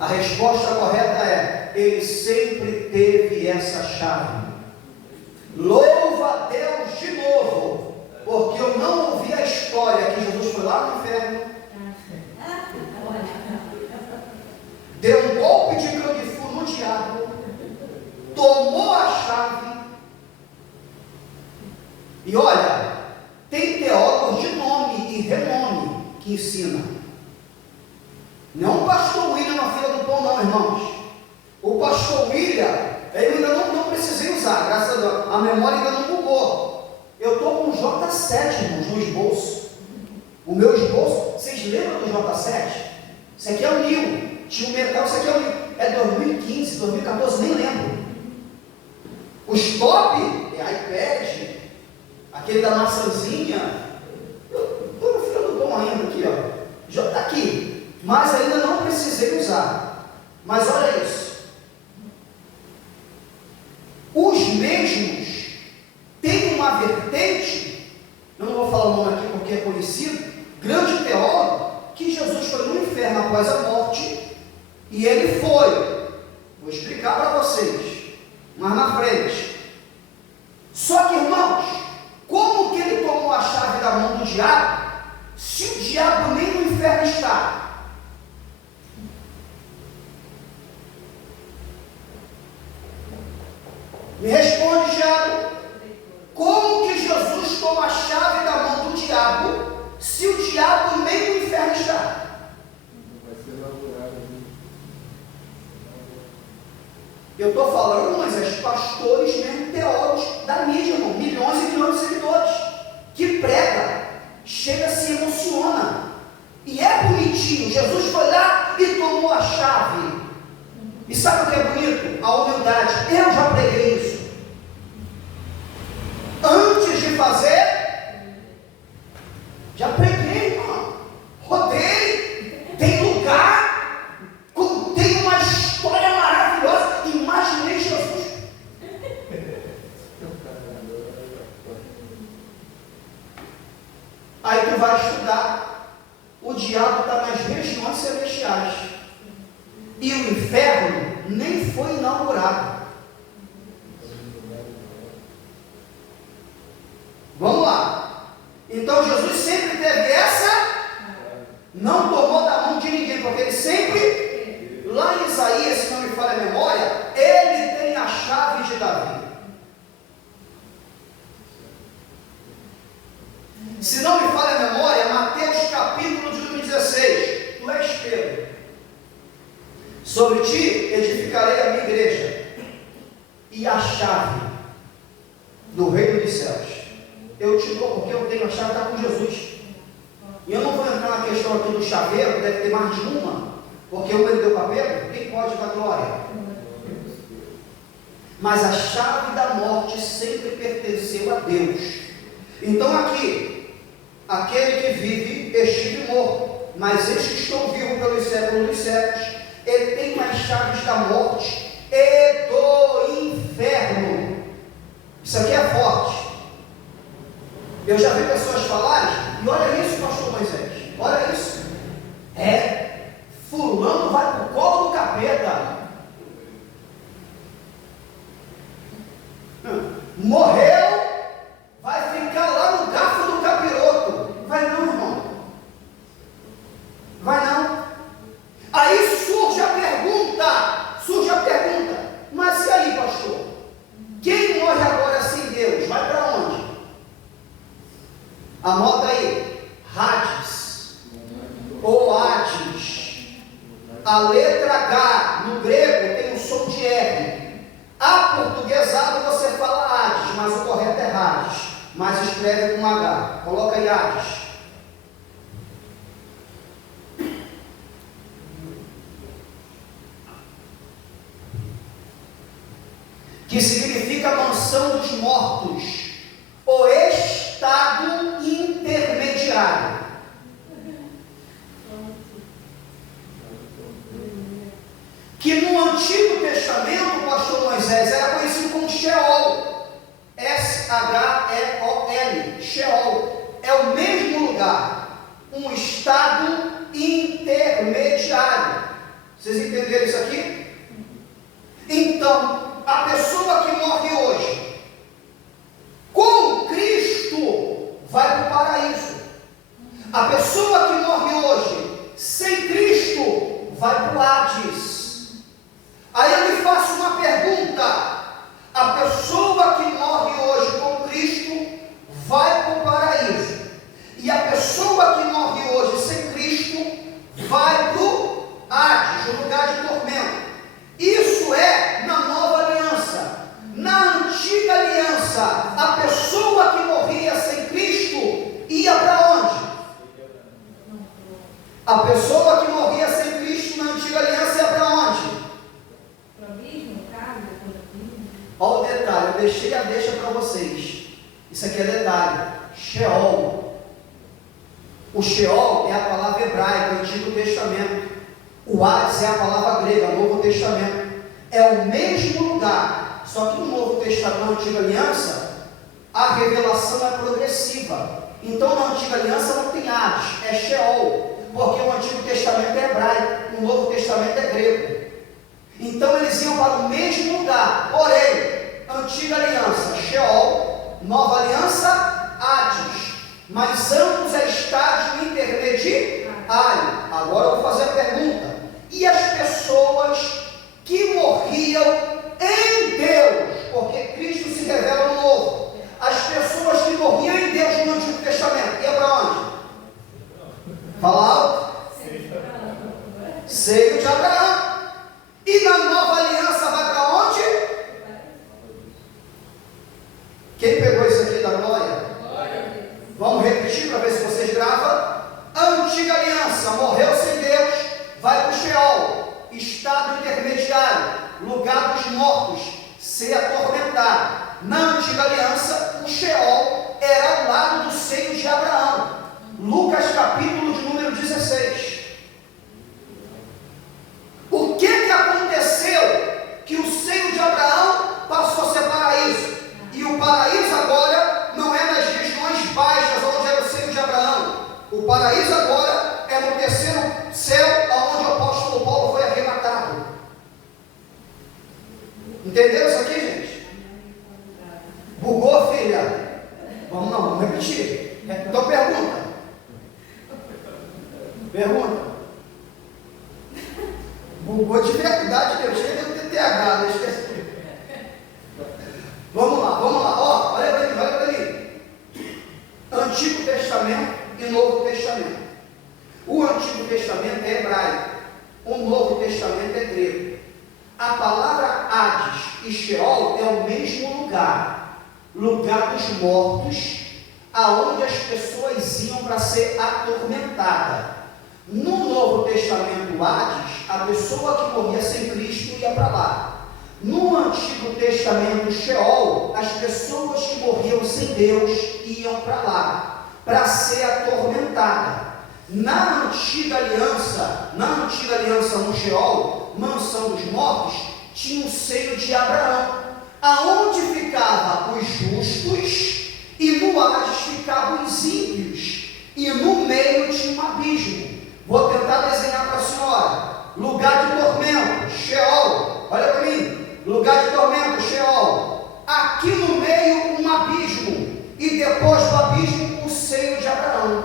A resposta correta é: ele sempre teve essa chave. Louva a Deus de novo, porque eu não ouvi a história que Jesus foi lá no inferno, deu um golpe de candifu no diabo, tomou a chave. E olha, tem teólogos de nome e renome que ensinam. Não o pastor William na fila do pão, não, irmãos. O pastor William, eu ainda não precisei usar, graças a Deus, a memória ainda não bugou. Eu estou com o J7, irmãos, no esboço. O meu esboço, vocês lembram do J7? Isso aqui é o Nil. Tinha um metal, isso aqui é o Nil. É 2015, 2014, nem lembro. Os top é iPad, aquele da maçãzinha. Eu estou na fila do pão ainda aqui, ó. Já está aqui, mas ainda não precisei usar. Mas olha isso. Os mesmos têm uma vertente, eu não vou falar o nome aqui porque é conhecido, grande teólogo, que Jesus foi no inferno após a morte, e ele foi. Vou explicar para vocês, mais na frente. Só que, irmãos, como que ele tomou a chave da mão do diabo, se o diabo nem no inferno está? Me responde, diabo. Como que Jesus toma a chave da mão do diabo, se o diabo nem no inferno está? Eu estou falando, mas os pastores mesmo, teólogos da mídia, irmão, milhões e milhões de seguidores, que prega, chega, se emociona, e é bonitinho. Jesus foi lá e tomou a chave. E sabe o que é bonito? A humildade. Eu já preguei isso. Antes de fazer, já preguei, irmão. Rodei. Tem lugar. Tem uma história maravilhosa. Imaginei Jesus. Aí tu vai estudar. O diabo está nas regiões celestiais. E o inferno nem foi inaugurado. Vamos lá. Então Jesus sempre teve essa, não tomou da mão de ninguém, porque ele sempre, lá em Isaías, se não me falha a memória, ele tem a chave de Davi. Se não me falha a memória, Mateus capítulo de número 16, tu és Pedro. Sobre ti edificarei a minha igreja, e a chave do reino dos céus eu te dou, porque eu tenho a chave, está com Jesus. E eu não vou entrar na questão aqui do chaveiro, deve ter mais de uma, porque um ele deu para Pedro, quem pode dar glória? Mas a chave da morte sempre pertenceu a Deus. Então aqui, aquele que vive, estive morto, mas eis que estou vivo pelos séculos dos séculos. Ele tem as chaves da morte e do inferno. Isso aqui é forte. Eu já vi pessoas falarem, e olha isso, pastor Moisés, olha isso. a letra H no grego tem um som de R. Aportuguesado você fala Hades, mas o correto é Hades. Mas escreve com H. Coloca aí Hades. Que significa mansão dos mortos, o estado intermediário. Que no Antigo Testamento, o pastor Moisés, era conhecido como Sheol. S-H-E-O-L, Sheol. É o mesmo lugar, um estado intermediário. Vocês entenderam isso aqui? Então, a pessoa que morre hoje, com Cristo, vai para o paraíso. A pessoa que morre hoje, sem Cristo, vai para o Hades. Aí eu me faço uma pergunta: a pessoa que morre hoje com Cristo vai para o paraíso, e a pessoa que morre hoje sem Cristo vai para o Hades, o lugar de tormento. Isso é na nova aliança. Na antiga aliança, a pessoa que morria sem Cristo ia para onde? A pessoa que morria sem Cristo na antiga aliança ia para onde? Para o abismo, casa, Olha o detalhe, eu deixei a deixa para vocês. Isso aqui é detalhe. Sheol. O Sheol é a palavra hebraica do Antigo Testamento. O Hades é a palavra grega, Novo Testamento. É o mesmo lugar, só que no Novo Testamento, na Antiga Aliança, a revelação é progressiva. Então, na Antiga Aliança não tem Hades, é Sheol, porque o Antigo Testamento é hebraico, o Novo Testamento é grego. Então, eles iam para o mesmo lugar, porém, Antiga Aliança, Sheol, Nova Aliança, Hades, mas ambos é estágio intermediário. Agora eu vou fazer a pergunta: e as pessoas que morriam em Deus, porque Cristo se revela no Novo, as pessoas que morriam em Deus no Antigo Testamento, ia para onde? Fala alto. Seio de Abraão. E na nova aliança vai para onde? Quem pegou isso aqui da glória? Vamos repetir para ver se vocês gravam. A antiga aliança, morreu sem Deus, vai para o Sheol, estado intermediário, lugar dos mortos, ser atormentado. Na antiga aliança, o Sheol era ao lado do seio de Abraão. Lucas capítulo de número 16. O que aconteceu? Que o seio de Abraão passou a ser paraíso. E o paraíso agora não é nas regiões baixas onde era o seio de Abraão. O paraíso agora é no terceiro céu, onde o apóstolo Paulo foi arrebatado. Entenderam isso aqui, gente? Bugou, filha? Vamos repetir. Então pergunta. Bugou de verdade, Deus. Chega do TTH, não esquece. Vamos lá. Ó, olha para ali. Antigo Testamento e Novo Testamento. O Antigo Testamento é hebraico, o Novo Testamento é grego. A palavra Hades e Sheol é o mesmo lugar, lugar dos mortos, aonde as pessoas iam para ser atormentadas. No Novo Testamento, Hades, a pessoa que morria sem Cristo ia para lá. No Antigo Testamento, Sheol, as pessoas que morriam sem Deus iam para lá, para ser atormentada. Na antiga aliança no Sheol, mansão dos mortos, tinha o seio de Abraão, aonde ficavam os justos, e no Hades ficavam os ímpios, e no meio tinha um abismo. Vou tentar desenhar para a senhora. Lugar de tormento, Sheol. Olha para mim. Lugar de tormento, Sheol. Aqui no meio um abismo, e depois do abismo o seio de Abraão.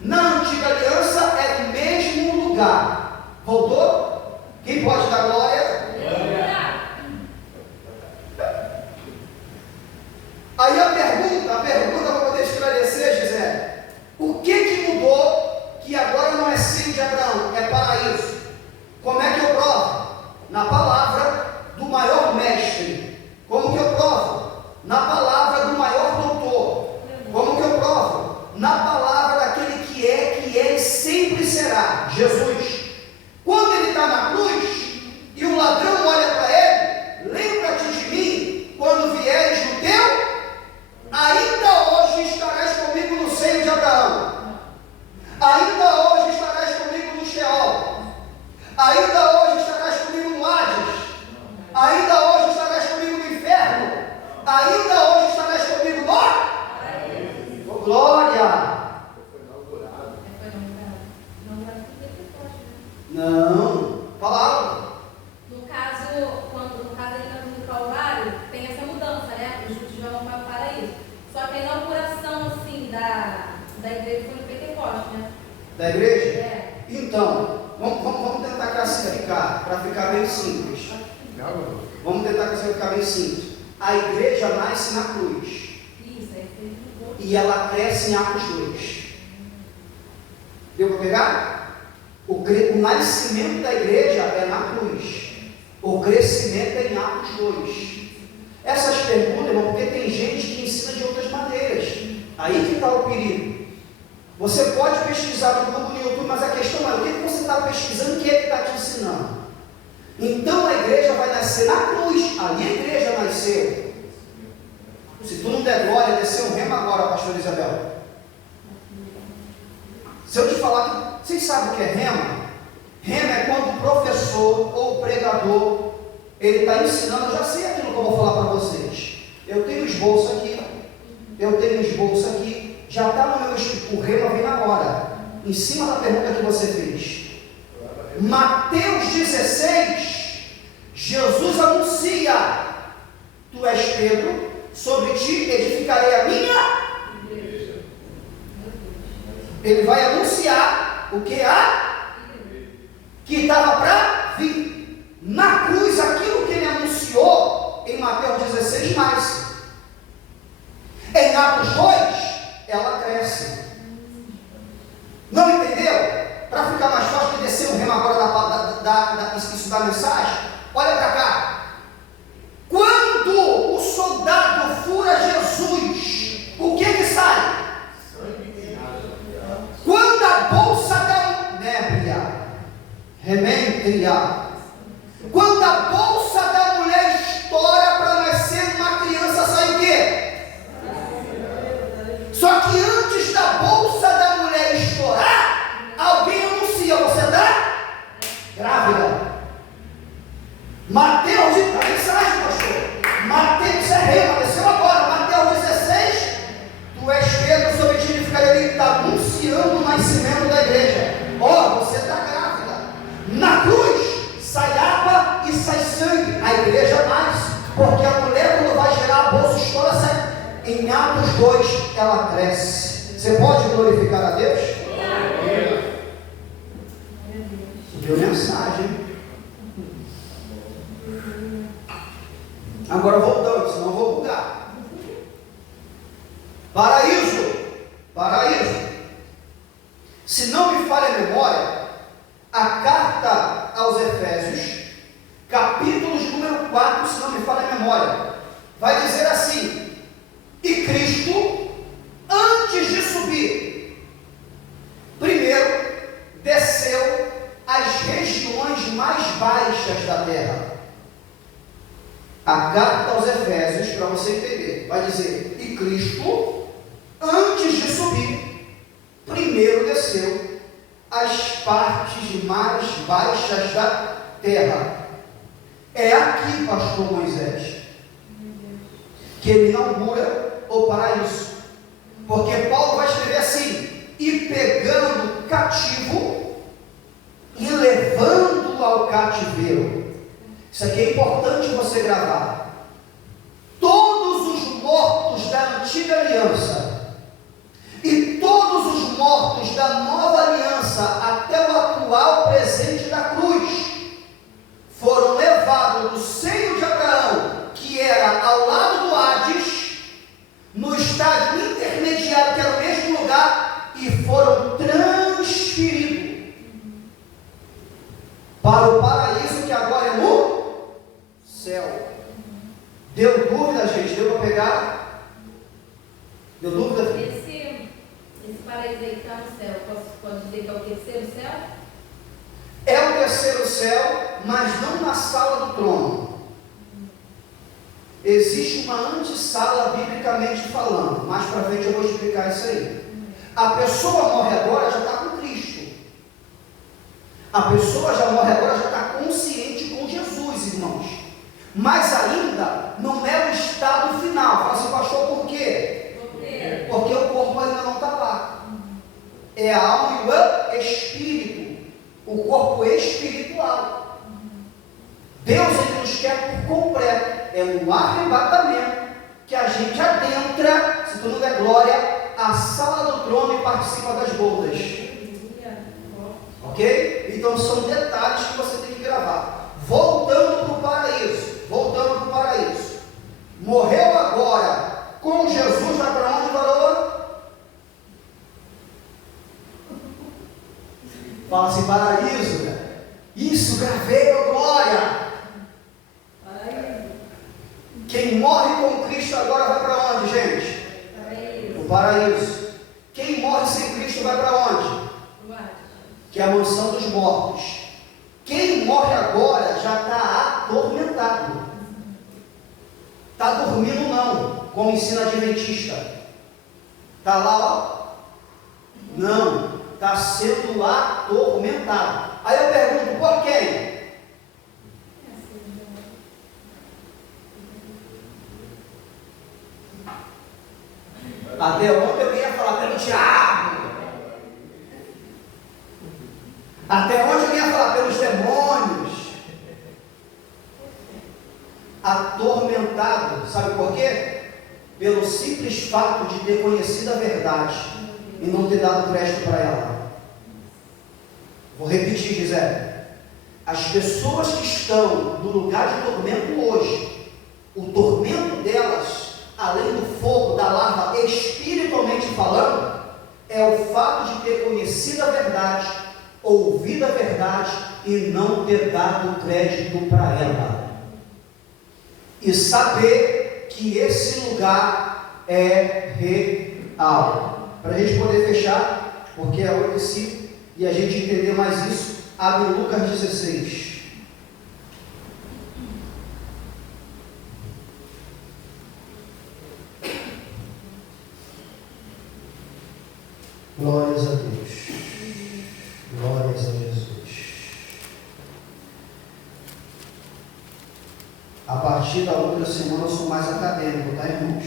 Na antiga aliança era o mesmo lugar. Voltou? Quem pode dar glória? Aí a pergunta para poder esclarecer, Gisele: o que mudou que agora não é seio de Abraão, é paraíso? Como é que eu provo? Na palavra do maior mestre. Como que eu provo? Na palavra do maior doutor. Como que eu provo? Na palavra daquele que é e sempre será, Jesus. Quando ele está na cruz e o ladrão olha para ele, lembra-te de mim quando vieres no teu, ainda hoje estarás comigo no seio de Abraão, ainda hoje estarás comigo no Sheol, ainda hoje estarás comigo no Hades, ainda hoje estarás comigo no inferno, ainda hoje estarás comigo no... Oh, glória! Não, palavra. No caso ele está no Calvário, tem essa mudança, né? Os justos já vão para o paraíso. Só que a inauguração, assim, da igreja foi no Pentecostes, né? Da igreja? É. Então, vamos tentar classificar, para ficar bem simples. Vamos tentar classificar bem simples. A igreja nasce na cruz. Isso, aí fez um pouco. E ela cresce em Atos 2. Deu para pegar? O nascimento da igreja é na cruz. O crescimento é em Atos 2. Essas perguntas, irmão, porque tem gente que ensina de outras maneiras. Aí que está o perigo. Você pode pesquisar no Google, no YouTube, mas a questão é o que você está pesquisando, quem é que está te ensinando. Então a igreja vai nascer na cruz. Ali a igreja nasceu. Se tu não der glória, descer um rema agora, pastor Isabel. Se eu te falar que... Vocês sabem o que é rema? Rema é quando o professor ou o pregador, ele está ensinando, eu já sei aquilo que eu vou falar para vocês. Eu tenho esboço aqui, já está no meu escrito, o rema vem na hora, em cima da pergunta que você fez. Mateus 16, Jesus anuncia, tu és Pedro, sobre ti edificarei a minha. Ele vai anunciar o que há, que estava para vir. Na cruz, aquilo que ele anunciou em Mateus 16 mais. Em Atos 2, ela cresce. Não entendeu? Para ficar mais fácil de descer o remo agora isso da mensagem, olha para cá. Quando o soldado fura Jesus, o que sai? Quando a bolsa da nébria, rementria, quando a bolsa da mulher estoura para nascer uma criança, sai o quê? Só que antes da bolsa da mulher estourar, alguém anuncia, você está grávida. Mateus, a mensagem, pastor. Mateus, isso é rema, desceu agora. Mateus 16, tu és Pedro, sobre ti edificarei. Ele está anunciando o nascimento da igreja. Ó, você está grávida. Na cruz, sai água e sai sangue. A igreja nasce, porque a mulher, quando vai gerar a bolsa, estoura, sai. Em Atos 2, ela cresce. Você pode glorificar a Deus? Deu mensagem. Agora voltando, senão eu vou bugar. Paraíso. Se não me falha a memória, a carta aos Efésios, capítulo de número 4, se não me falha a memória, vai dizer assim: e Cristo, antes de subir, primeiro desceu às regiões mais baixas da terra. A carta aos Efésios, para você entender, vai dizer: e Cristo, antes de subir, primeiro desceu às partes mais baixas da terra. É aqui, pastor Moisés, que ele inaugura o paraíso. Porque Paulo vai escrever assim: e pegando cativo e levando ao cativeiro. Isso aqui é importante você gravar. Todos os mortos da antiga aliança e todos os mortos da nova aliança até o atual presente da cruz foram levados do seio de Abraão, que era ao lado do Hades, no estágio intermediário, que era o mesmo lugar, e foram transferidos para o paraíso que agora é no céu. Deu dúvida, gente? Deu para pegar? Deu dúvida? Esse paraíso aí que está no céu, pode dizer que é o terceiro céu? É o terceiro céu, mas não na sala do trono. Existe uma antessala biblicamente falando. Mais para frente eu vou explicar isso aí. A pessoa morre agora, já está com Cristo. A pessoa já morre agora, já está consciente com Jesus, irmãos. Mas ainda não é o estado final. Fala assim, pastor, por quê? Porque o corpo ainda não está lá. É a alma e o espírito. O corpo espiritual. Deus ele nos quer por completo. É no arrebatamento que a gente adentra, se tu não der glória, a sala do trono e participa das bodas. Ok? Então são detalhes que você tem que gravar. Voltando para o paraíso. Morreu agora com Jesus, vai para onde, varoa? Fala assim, paraíso, né? Isso, gravei a glória. Quem morre com Cristo agora vai para onde, gente? O paraíso. Quem morre sem Cristo vai para onde? Que é a mansão dos mortos. Quem morre agora já está atormentado. Está dormindo não, como ensina adventista. Está lá, ó. Não, está sendo atormentado. Aí eu pergunto, por quem? Até ontem eu queria falar pelo diabo. Até onde eu ia falar pelos demônios. Atormentado, sabe por quê? Pelo simples fato de ter conhecido a verdade e não ter dado crédito para ela. Vou repetir, Gisele. As pessoas que estão no lugar de tormento hoje, o tormento delas, além do fogo da lava espiritualmente falando, é o fato de ter conhecido a verdade, ouvido a verdade e não ter dado crédito para ela. E saber que esse lugar é real. Para a gente poder fechar, porque é 8:05, e a gente entender mais isso, abre Lucas 16. Glórias a Deus. Glórias a Jesus. A partir da outra semana eu sou mais acadêmico, tá, irmãos?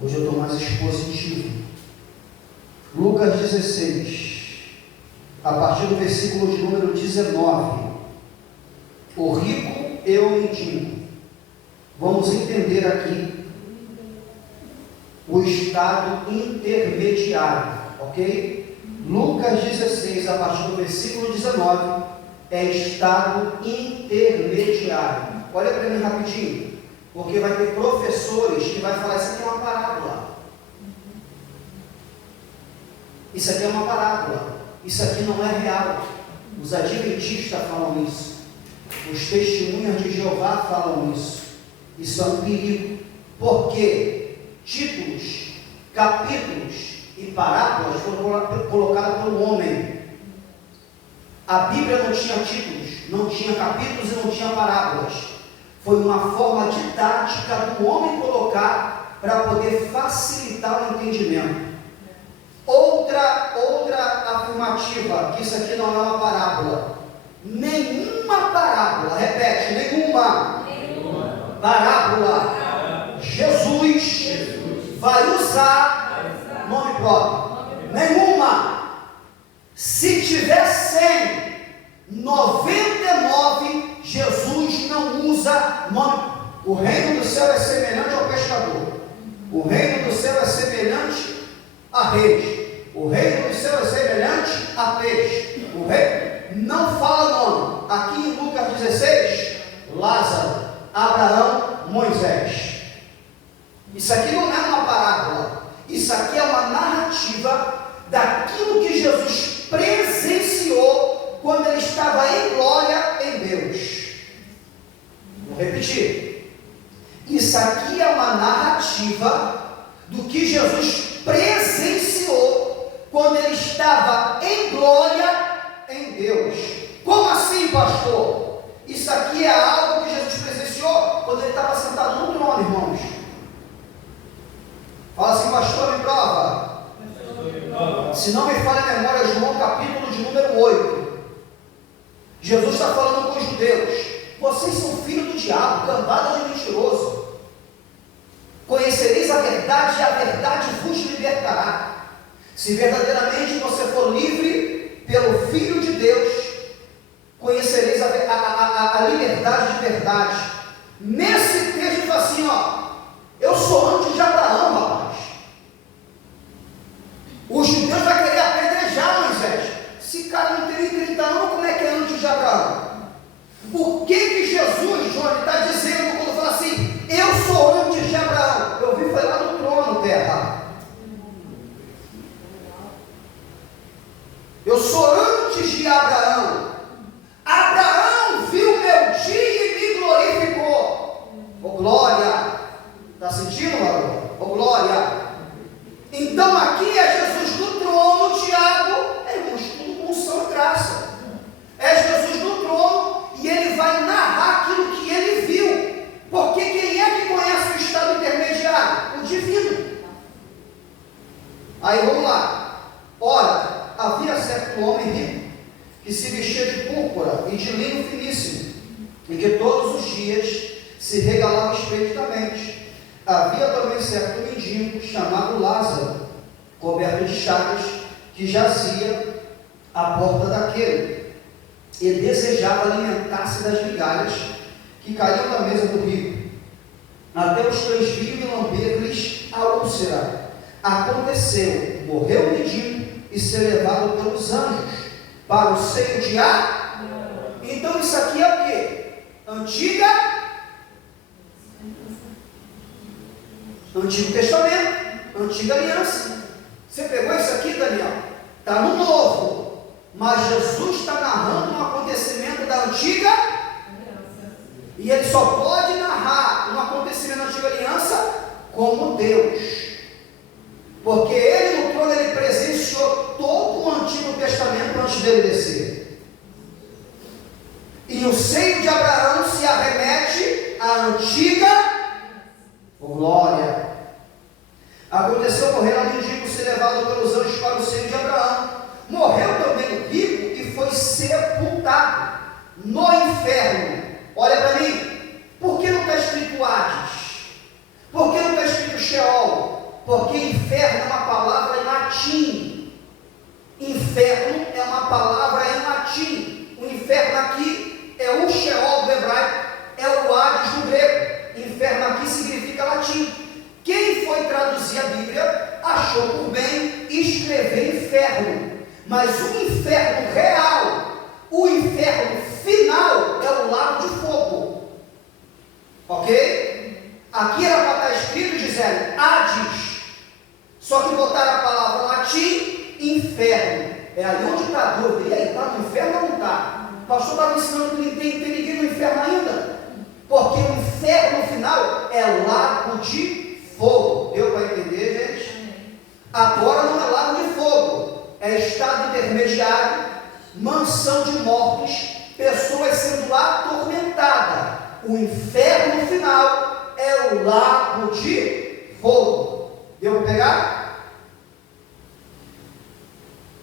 Hoje eu estou mais expositivo. Lucas 16, a partir do versículo de número 19. O rico e o mendigo. Vamos entender aqui o estado intermediário, ok? Lucas 16, a partir do versículo 19, é estado intermediário. Olha para mim rapidinho, porque vai ter professores que vai falar, isso aqui é uma parábola. Isso aqui é uma parábola. Isso aqui não é real. Os adventistas falam isso. Os testemunhas de Jeová falam isso. Isso é um perigo. Porque títulos, capítulos e parábolas foram colocadas pelo homem. A Bíblia não tinha títulos, não tinha capítulos e não tinha parábolas. Foi uma forma didática do homem colocar para poder facilitar o entendimento. Outra afirmativa, que isso aqui não é uma parábola. Nenhuma parábola, repete, nenhuma parábola Jesus vai usar nome próprio. Nenhuma. Se tiver 100, 99 Jesus não usa nome. O reino do céu é semelhante ao pescador. O reino do céu é semelhante a rede. O reino do céu é semelhante a peixe. O reino não fala nome. Aqui em Lucas 16, Lázaro, Abraão, Moisés. Isso aqui não é uma parábola. Isso aqui é uma narrativa daquilo que Jesus presenciou quando ele estava em glória repetir? Isso aqui é uma narrativa do que Jesus presenciou quando ele estava em glória em Deus. Como assim, pastor? Isso aqui é algo que Jesus presenciou quando ele estava sentado no trono, irmãos. Fala assim, pastor, me prova. Se não me falha a memória, João capítulo de número 8. Jesus está falando com os judeus: vocês são filhos do diabo, cambada de mentiroso. Conhecereis a verdade e a verdade vos libertará. Se verdadeiramente você for livre pelo Filho de Deus, conhecereis a liberdade de verdade. Nesse texto ele fala assim, ó: eu sou antes de Abraão, rapaz. Os judeus vão querer apedrejar Moisés. Esse cara não tem 30 anos, como é que é antes de Abraão? O que Jesus, João, está dizendo quando fala assim, eu sou antes de Abraão? Eu vi, foi lá no trono, terra. Eu sou antes de Abraão. Abraão viu meu dia e me glorificou. Ô glória! Está sentindo, varão? Ô glória! Então aqui é Jesus no trono, Tiago, irmãos, tudo com unção e graça. É Jesus no trono e ele vai narrar aquilo que ele viu. Porque quem é que conhece o estado intermediário? O divino. Aí vamos lá. Ora, havia certo homem rico que se vestia de púrpura e de linho finíssimo, e que todos os dias se regalava esplendidamente. Havia também certo mendigo chamado Lázaro, coberto de chagas, que jazia à porta daquele, e desejava alimentar-se das migalhas que caíam da mesa do rico. Até os cães vinham e lamber-lhes a úlcera. Aconteceu, morreu o mendigo e ser levado pelos anjos para o seio de Abraão. Então isso aqui é o quê? Antigo Testamento, Antiga Aliança. Você pegou isso aqui, Daniel? Está no Novo, mas Jesus está narrando um acontecimento da Antiga Aliança. E ele só pode narrar um acontecimento da Antiga Aliança como Deus, porque ele no trono ele presenciou todo o Antigo Testamento antes dele descer. E o seio de Abraão se arremete à antiga glória. Aconteceu morrer ao mendigo ser levado pelos anjos para o seio de Abraão. Morreu também o rico e foi sepultado no inferno. Olha para mim, por que não está escrito Hades? Por que não está escrito Sheol? Porque inferno é uma palavra em latim. Inferno é uma palavra em latim. O inferno aqui é o Sheol do hebraico, é o Hades do grego. Inferno aqui significa latim. Quem foi traduzir a Bíblia achou por bem escrever inferno, mas o inferno real, o inferno final é o lago de fogo, ok? Aqui era para estar escrito dizendo Hades, só que botaram a palavra latim inferno. É aí onde está a dúvida. E aí, está no inferno ou não está? O pastor estava ensinando que não tem ninguém no inferno ainda, porque o inferno no final é lago de fogo. Deu para entender, gente? Agora não é lago de fogo, é estado intermediário, mansão de mortos, pessoas sendo atormentadas. O inferno final é o lago de fogo. Deu para pegar?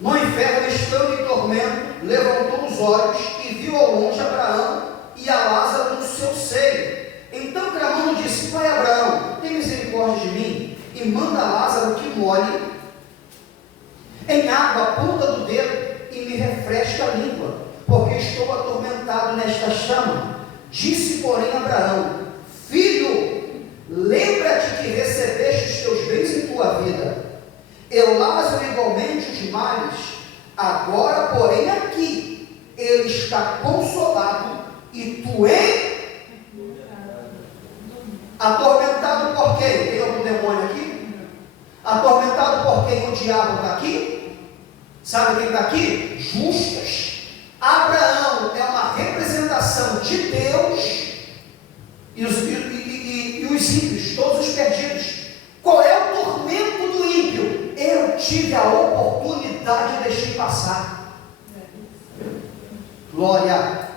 No inferno, estando em tormento, levantou os olhos e viu ao longe Abraão e a Lázaro no seu seio. Então clamando disse: Pai Abraão, tem misericórdia de mim e manda Lázaro que molhe em água a ponta do dedo e me refresque a língua, porque estou atormentado nesta chama. Disse porém Abraão: Filho, lembra-te que recebeste os teus bens em tua vida, eu Lázaro igualmente os males. Agora porém aqui ele está consolado e tu atormentado por quem? Tem algum demônio aqui? Atormentado por quem? O diabo está aqui? Sabe quem está aqui? Justas. Abraão é uma representação de Deus e Glória.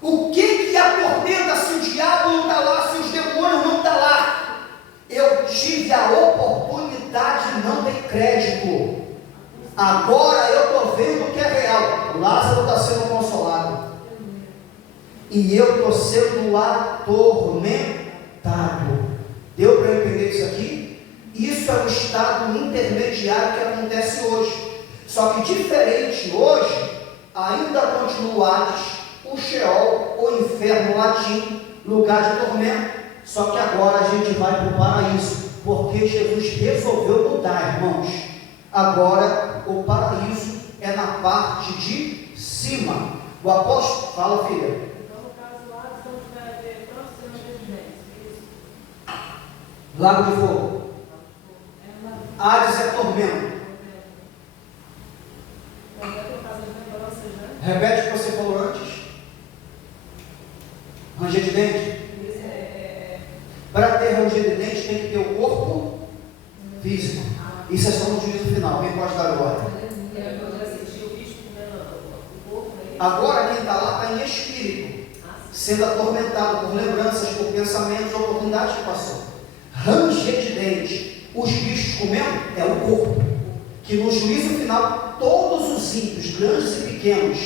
O que atormenta se o diabo não está lá, se os demônios não estão lá? Eu tive a oportunidade e não dei crédito. Agora eu estou vendo que é real. Lázaro está sendo consolado. E eu estou sendo atormentado. Deu para entender isso aqui? Isso é um estado intermediário que acontece hoje. Só que diferente hoje, ainda continua o Hades, o Sheol, o inferno latim, lugar de tormento. Só que agora a gente vai para o paraíso, porque Jesus resolveu mudar, irmãos. Agora o paraíso é na parte de cima. O apóstolo, fala, filha. Então, no caso lá, estamos próximo de residência. Lago de fogo. Hades é tormento. Repete o que você falou antes. Ranger de dente. Para ter ranger de dente tem que ter o corpo físico. Isso é só no juízo final. Quem pode dar glória? Agora quem está lá está em espírito, sendo atormentado por lembranças, por pensamentos, oportunidades que passou. Ranger de dente. Os bichos comendo é o corpo. Que no juízo final todos os ímpios, grandes e pequenos,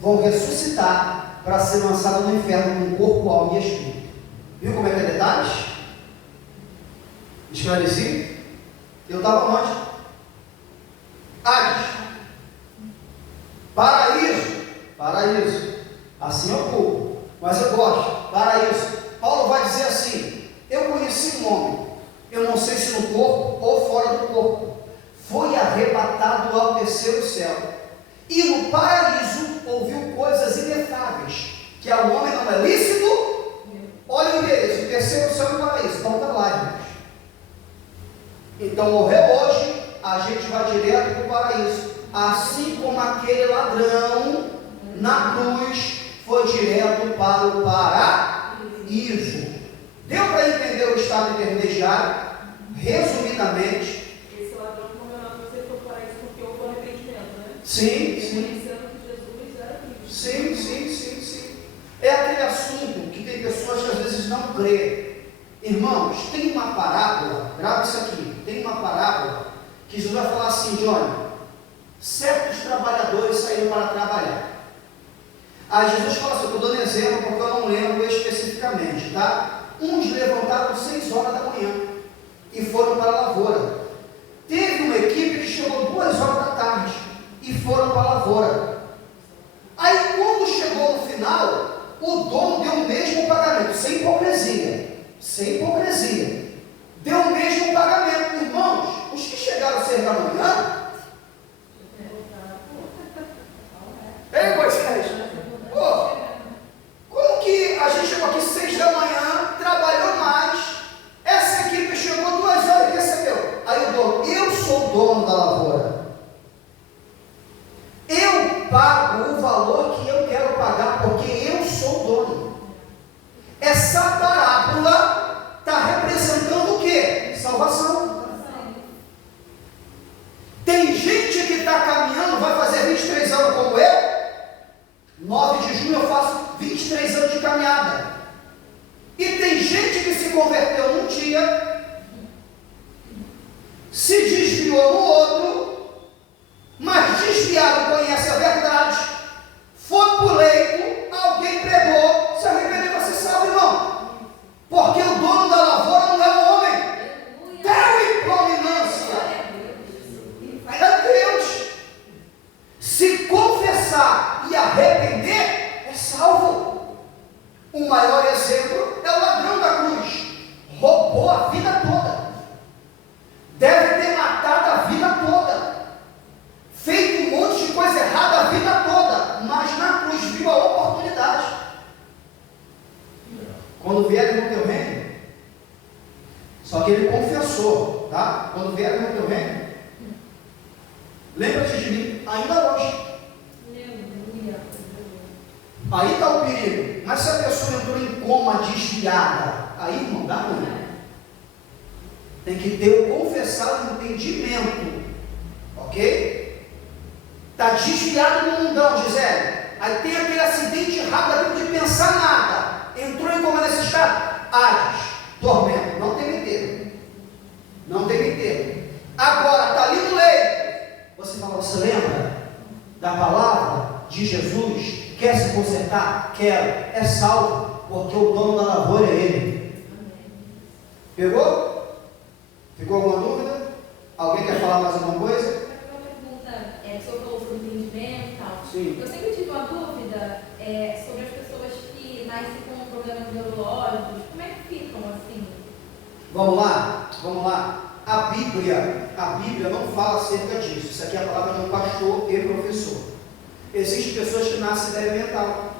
vão ressuscitar para ser lançados no inferno com corpo, alma e espírito. Viu como é que é detalhes? Esclareci? Eu estava onde? Hades. Paraíso. Assim eu culpo, mas eu gosto. Paraíso. Paulo vai dizer assim: eu conheci um homem, eu não sei se no corpo ou fora do corpo, foi arrebatado ao terceiro céu, e no paraíso ouviu coisas inefáveis, que ao homem não é lícito. Olha o endereço, o terceiro céu e o paraíso, então está lá, irmãos. Então morreu hoje, a gente vai direto para o paraíso, assim como aquele ladrão na cruz foi direto para o paraíso. Deu para entender o estado intermediário? Resumidamente, sim. É aquele assunto que tem pessoas que às vezes não crê. Irmãos, tem uma parábola, grava isso aqui, tem uma parábola que Jesus vai falar assim: Johnny, certos trabalhadores saíram para trabalhar. Aí Jesus fala assim, eu estou dando exemplo porque eu não lembro especificamente, tá? Uns levantaram 6 horas da manhã e foram para a lavoura. Teve uma equipe que chegou 2 horas da tarde e foram para a lavoura. Aí quando chegou no final, o dono deu o mesmo pagamento, sem hipocrisia, deu o mesmo pagamento. Irmãos, os que chegaram às 6 da manhã, ei Moisés, como que a gente chegou aqui 6 da manhã, trabalhou mais, essa equipe chegou 2 horas e recebeu? Aí o dono, eu sou o dono da lavoura, eu pago o valor que eu quero pagar, porque eu sou o dono. Essa parábola está representando o quê? Salvação. Tem gente que está caminhando, vai fazer 23 anos como eu. 9 de junho eu faço 23 anos de caminhada. E tem gente que se converteu num dia, se desviou no outro, mas desviado conhece a verdade, foi para o leito, alguém pregou, se arrependeu, vai ser salvo, irmão. Porque o dono da lavoura não é o homem. Deu improminância. É Deus. Se confessar e arrepender, é salvo. O maior exemplo é o ladrão da cruz. Roubou a vida toda. Deve ter matado a vida toda. Feito um monte de coisa errada a vida toda. Mas na cruz viu a oportunidade. Quando vierem no teu reino, só que ele confessou, tá? Quando vierem no teu reino, lembra-te de mim, ainda hoje. Aí está o perigo. Mas se a pessoa entrou em coma desviada, aí não dá ruim. Tem que ter o confessado entendimento. Ok? Está desviado no mundão, Gisele. Aí tem de Jesus, quer se consertar? Quero. É salvo, porque o dono da lavoura é Ele. Pegou? Ficou alguma dúvida? Alguém quer falar mais alguma coisa? Uma pergunta, o senhor falou sobre entendimento e tal. Sim. Eu sempre tive uma dúvida sobre as pessoas que nascem com problemas neurológicos. Como é que ficam assim? Vamos lá. A Bíblia não fala acerca disso. Isso aqui é a palavra de um pastor e professor. Existem pessoas que nascem débil mental.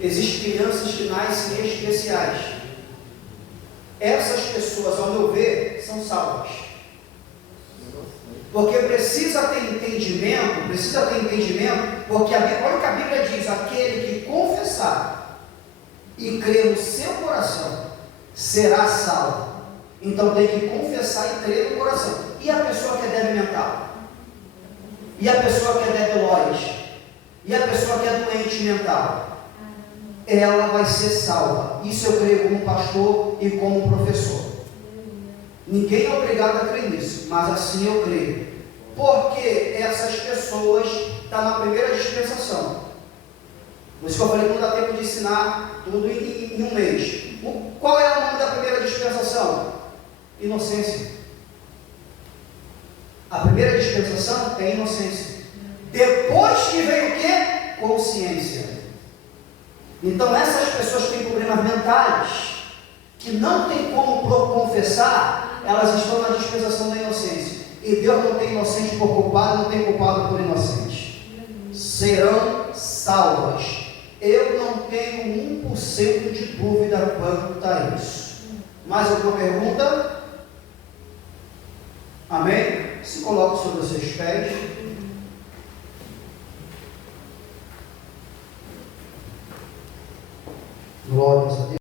Existem crianças que nascem especiais. Essas pessoas, ao meu ver, são salvas. Porque precisa ter entendimento, porque olha o que a Bíblia diz: aquele que confessar e crer no seu coração será salvo. Então tem que confessar e crer no coração. E a pessoa que é débil mental? E a pessoa que é debilóide? E a pessoa que é doente mental? Ela vai ser salva. Isso eu creio como pastor e como professor. Ninguém é obrigado a crer nisso, mas assim eu creio. Porque essas pessoas estão na primeira dispensação. Por isso que eu falei que não dá tempo de ensinar tudo em um mês. Qual é o nome da primeira dispensação? Inocência. A primeira dispensação é inocência. Depois que vem o quê? Consciência. Então essas pessoas que têm problemas mentais, que não tem como confessar, elas estão na dispensação da inocência. E Deus não tem inocente por culpado, não tem culpado por inocente. Serão salvas. Eu não tenho 1% de dúvida quanto a isso. Mais alguma pergunta? Amém? Se coloque sobre os seus pés. Glórias a Deus.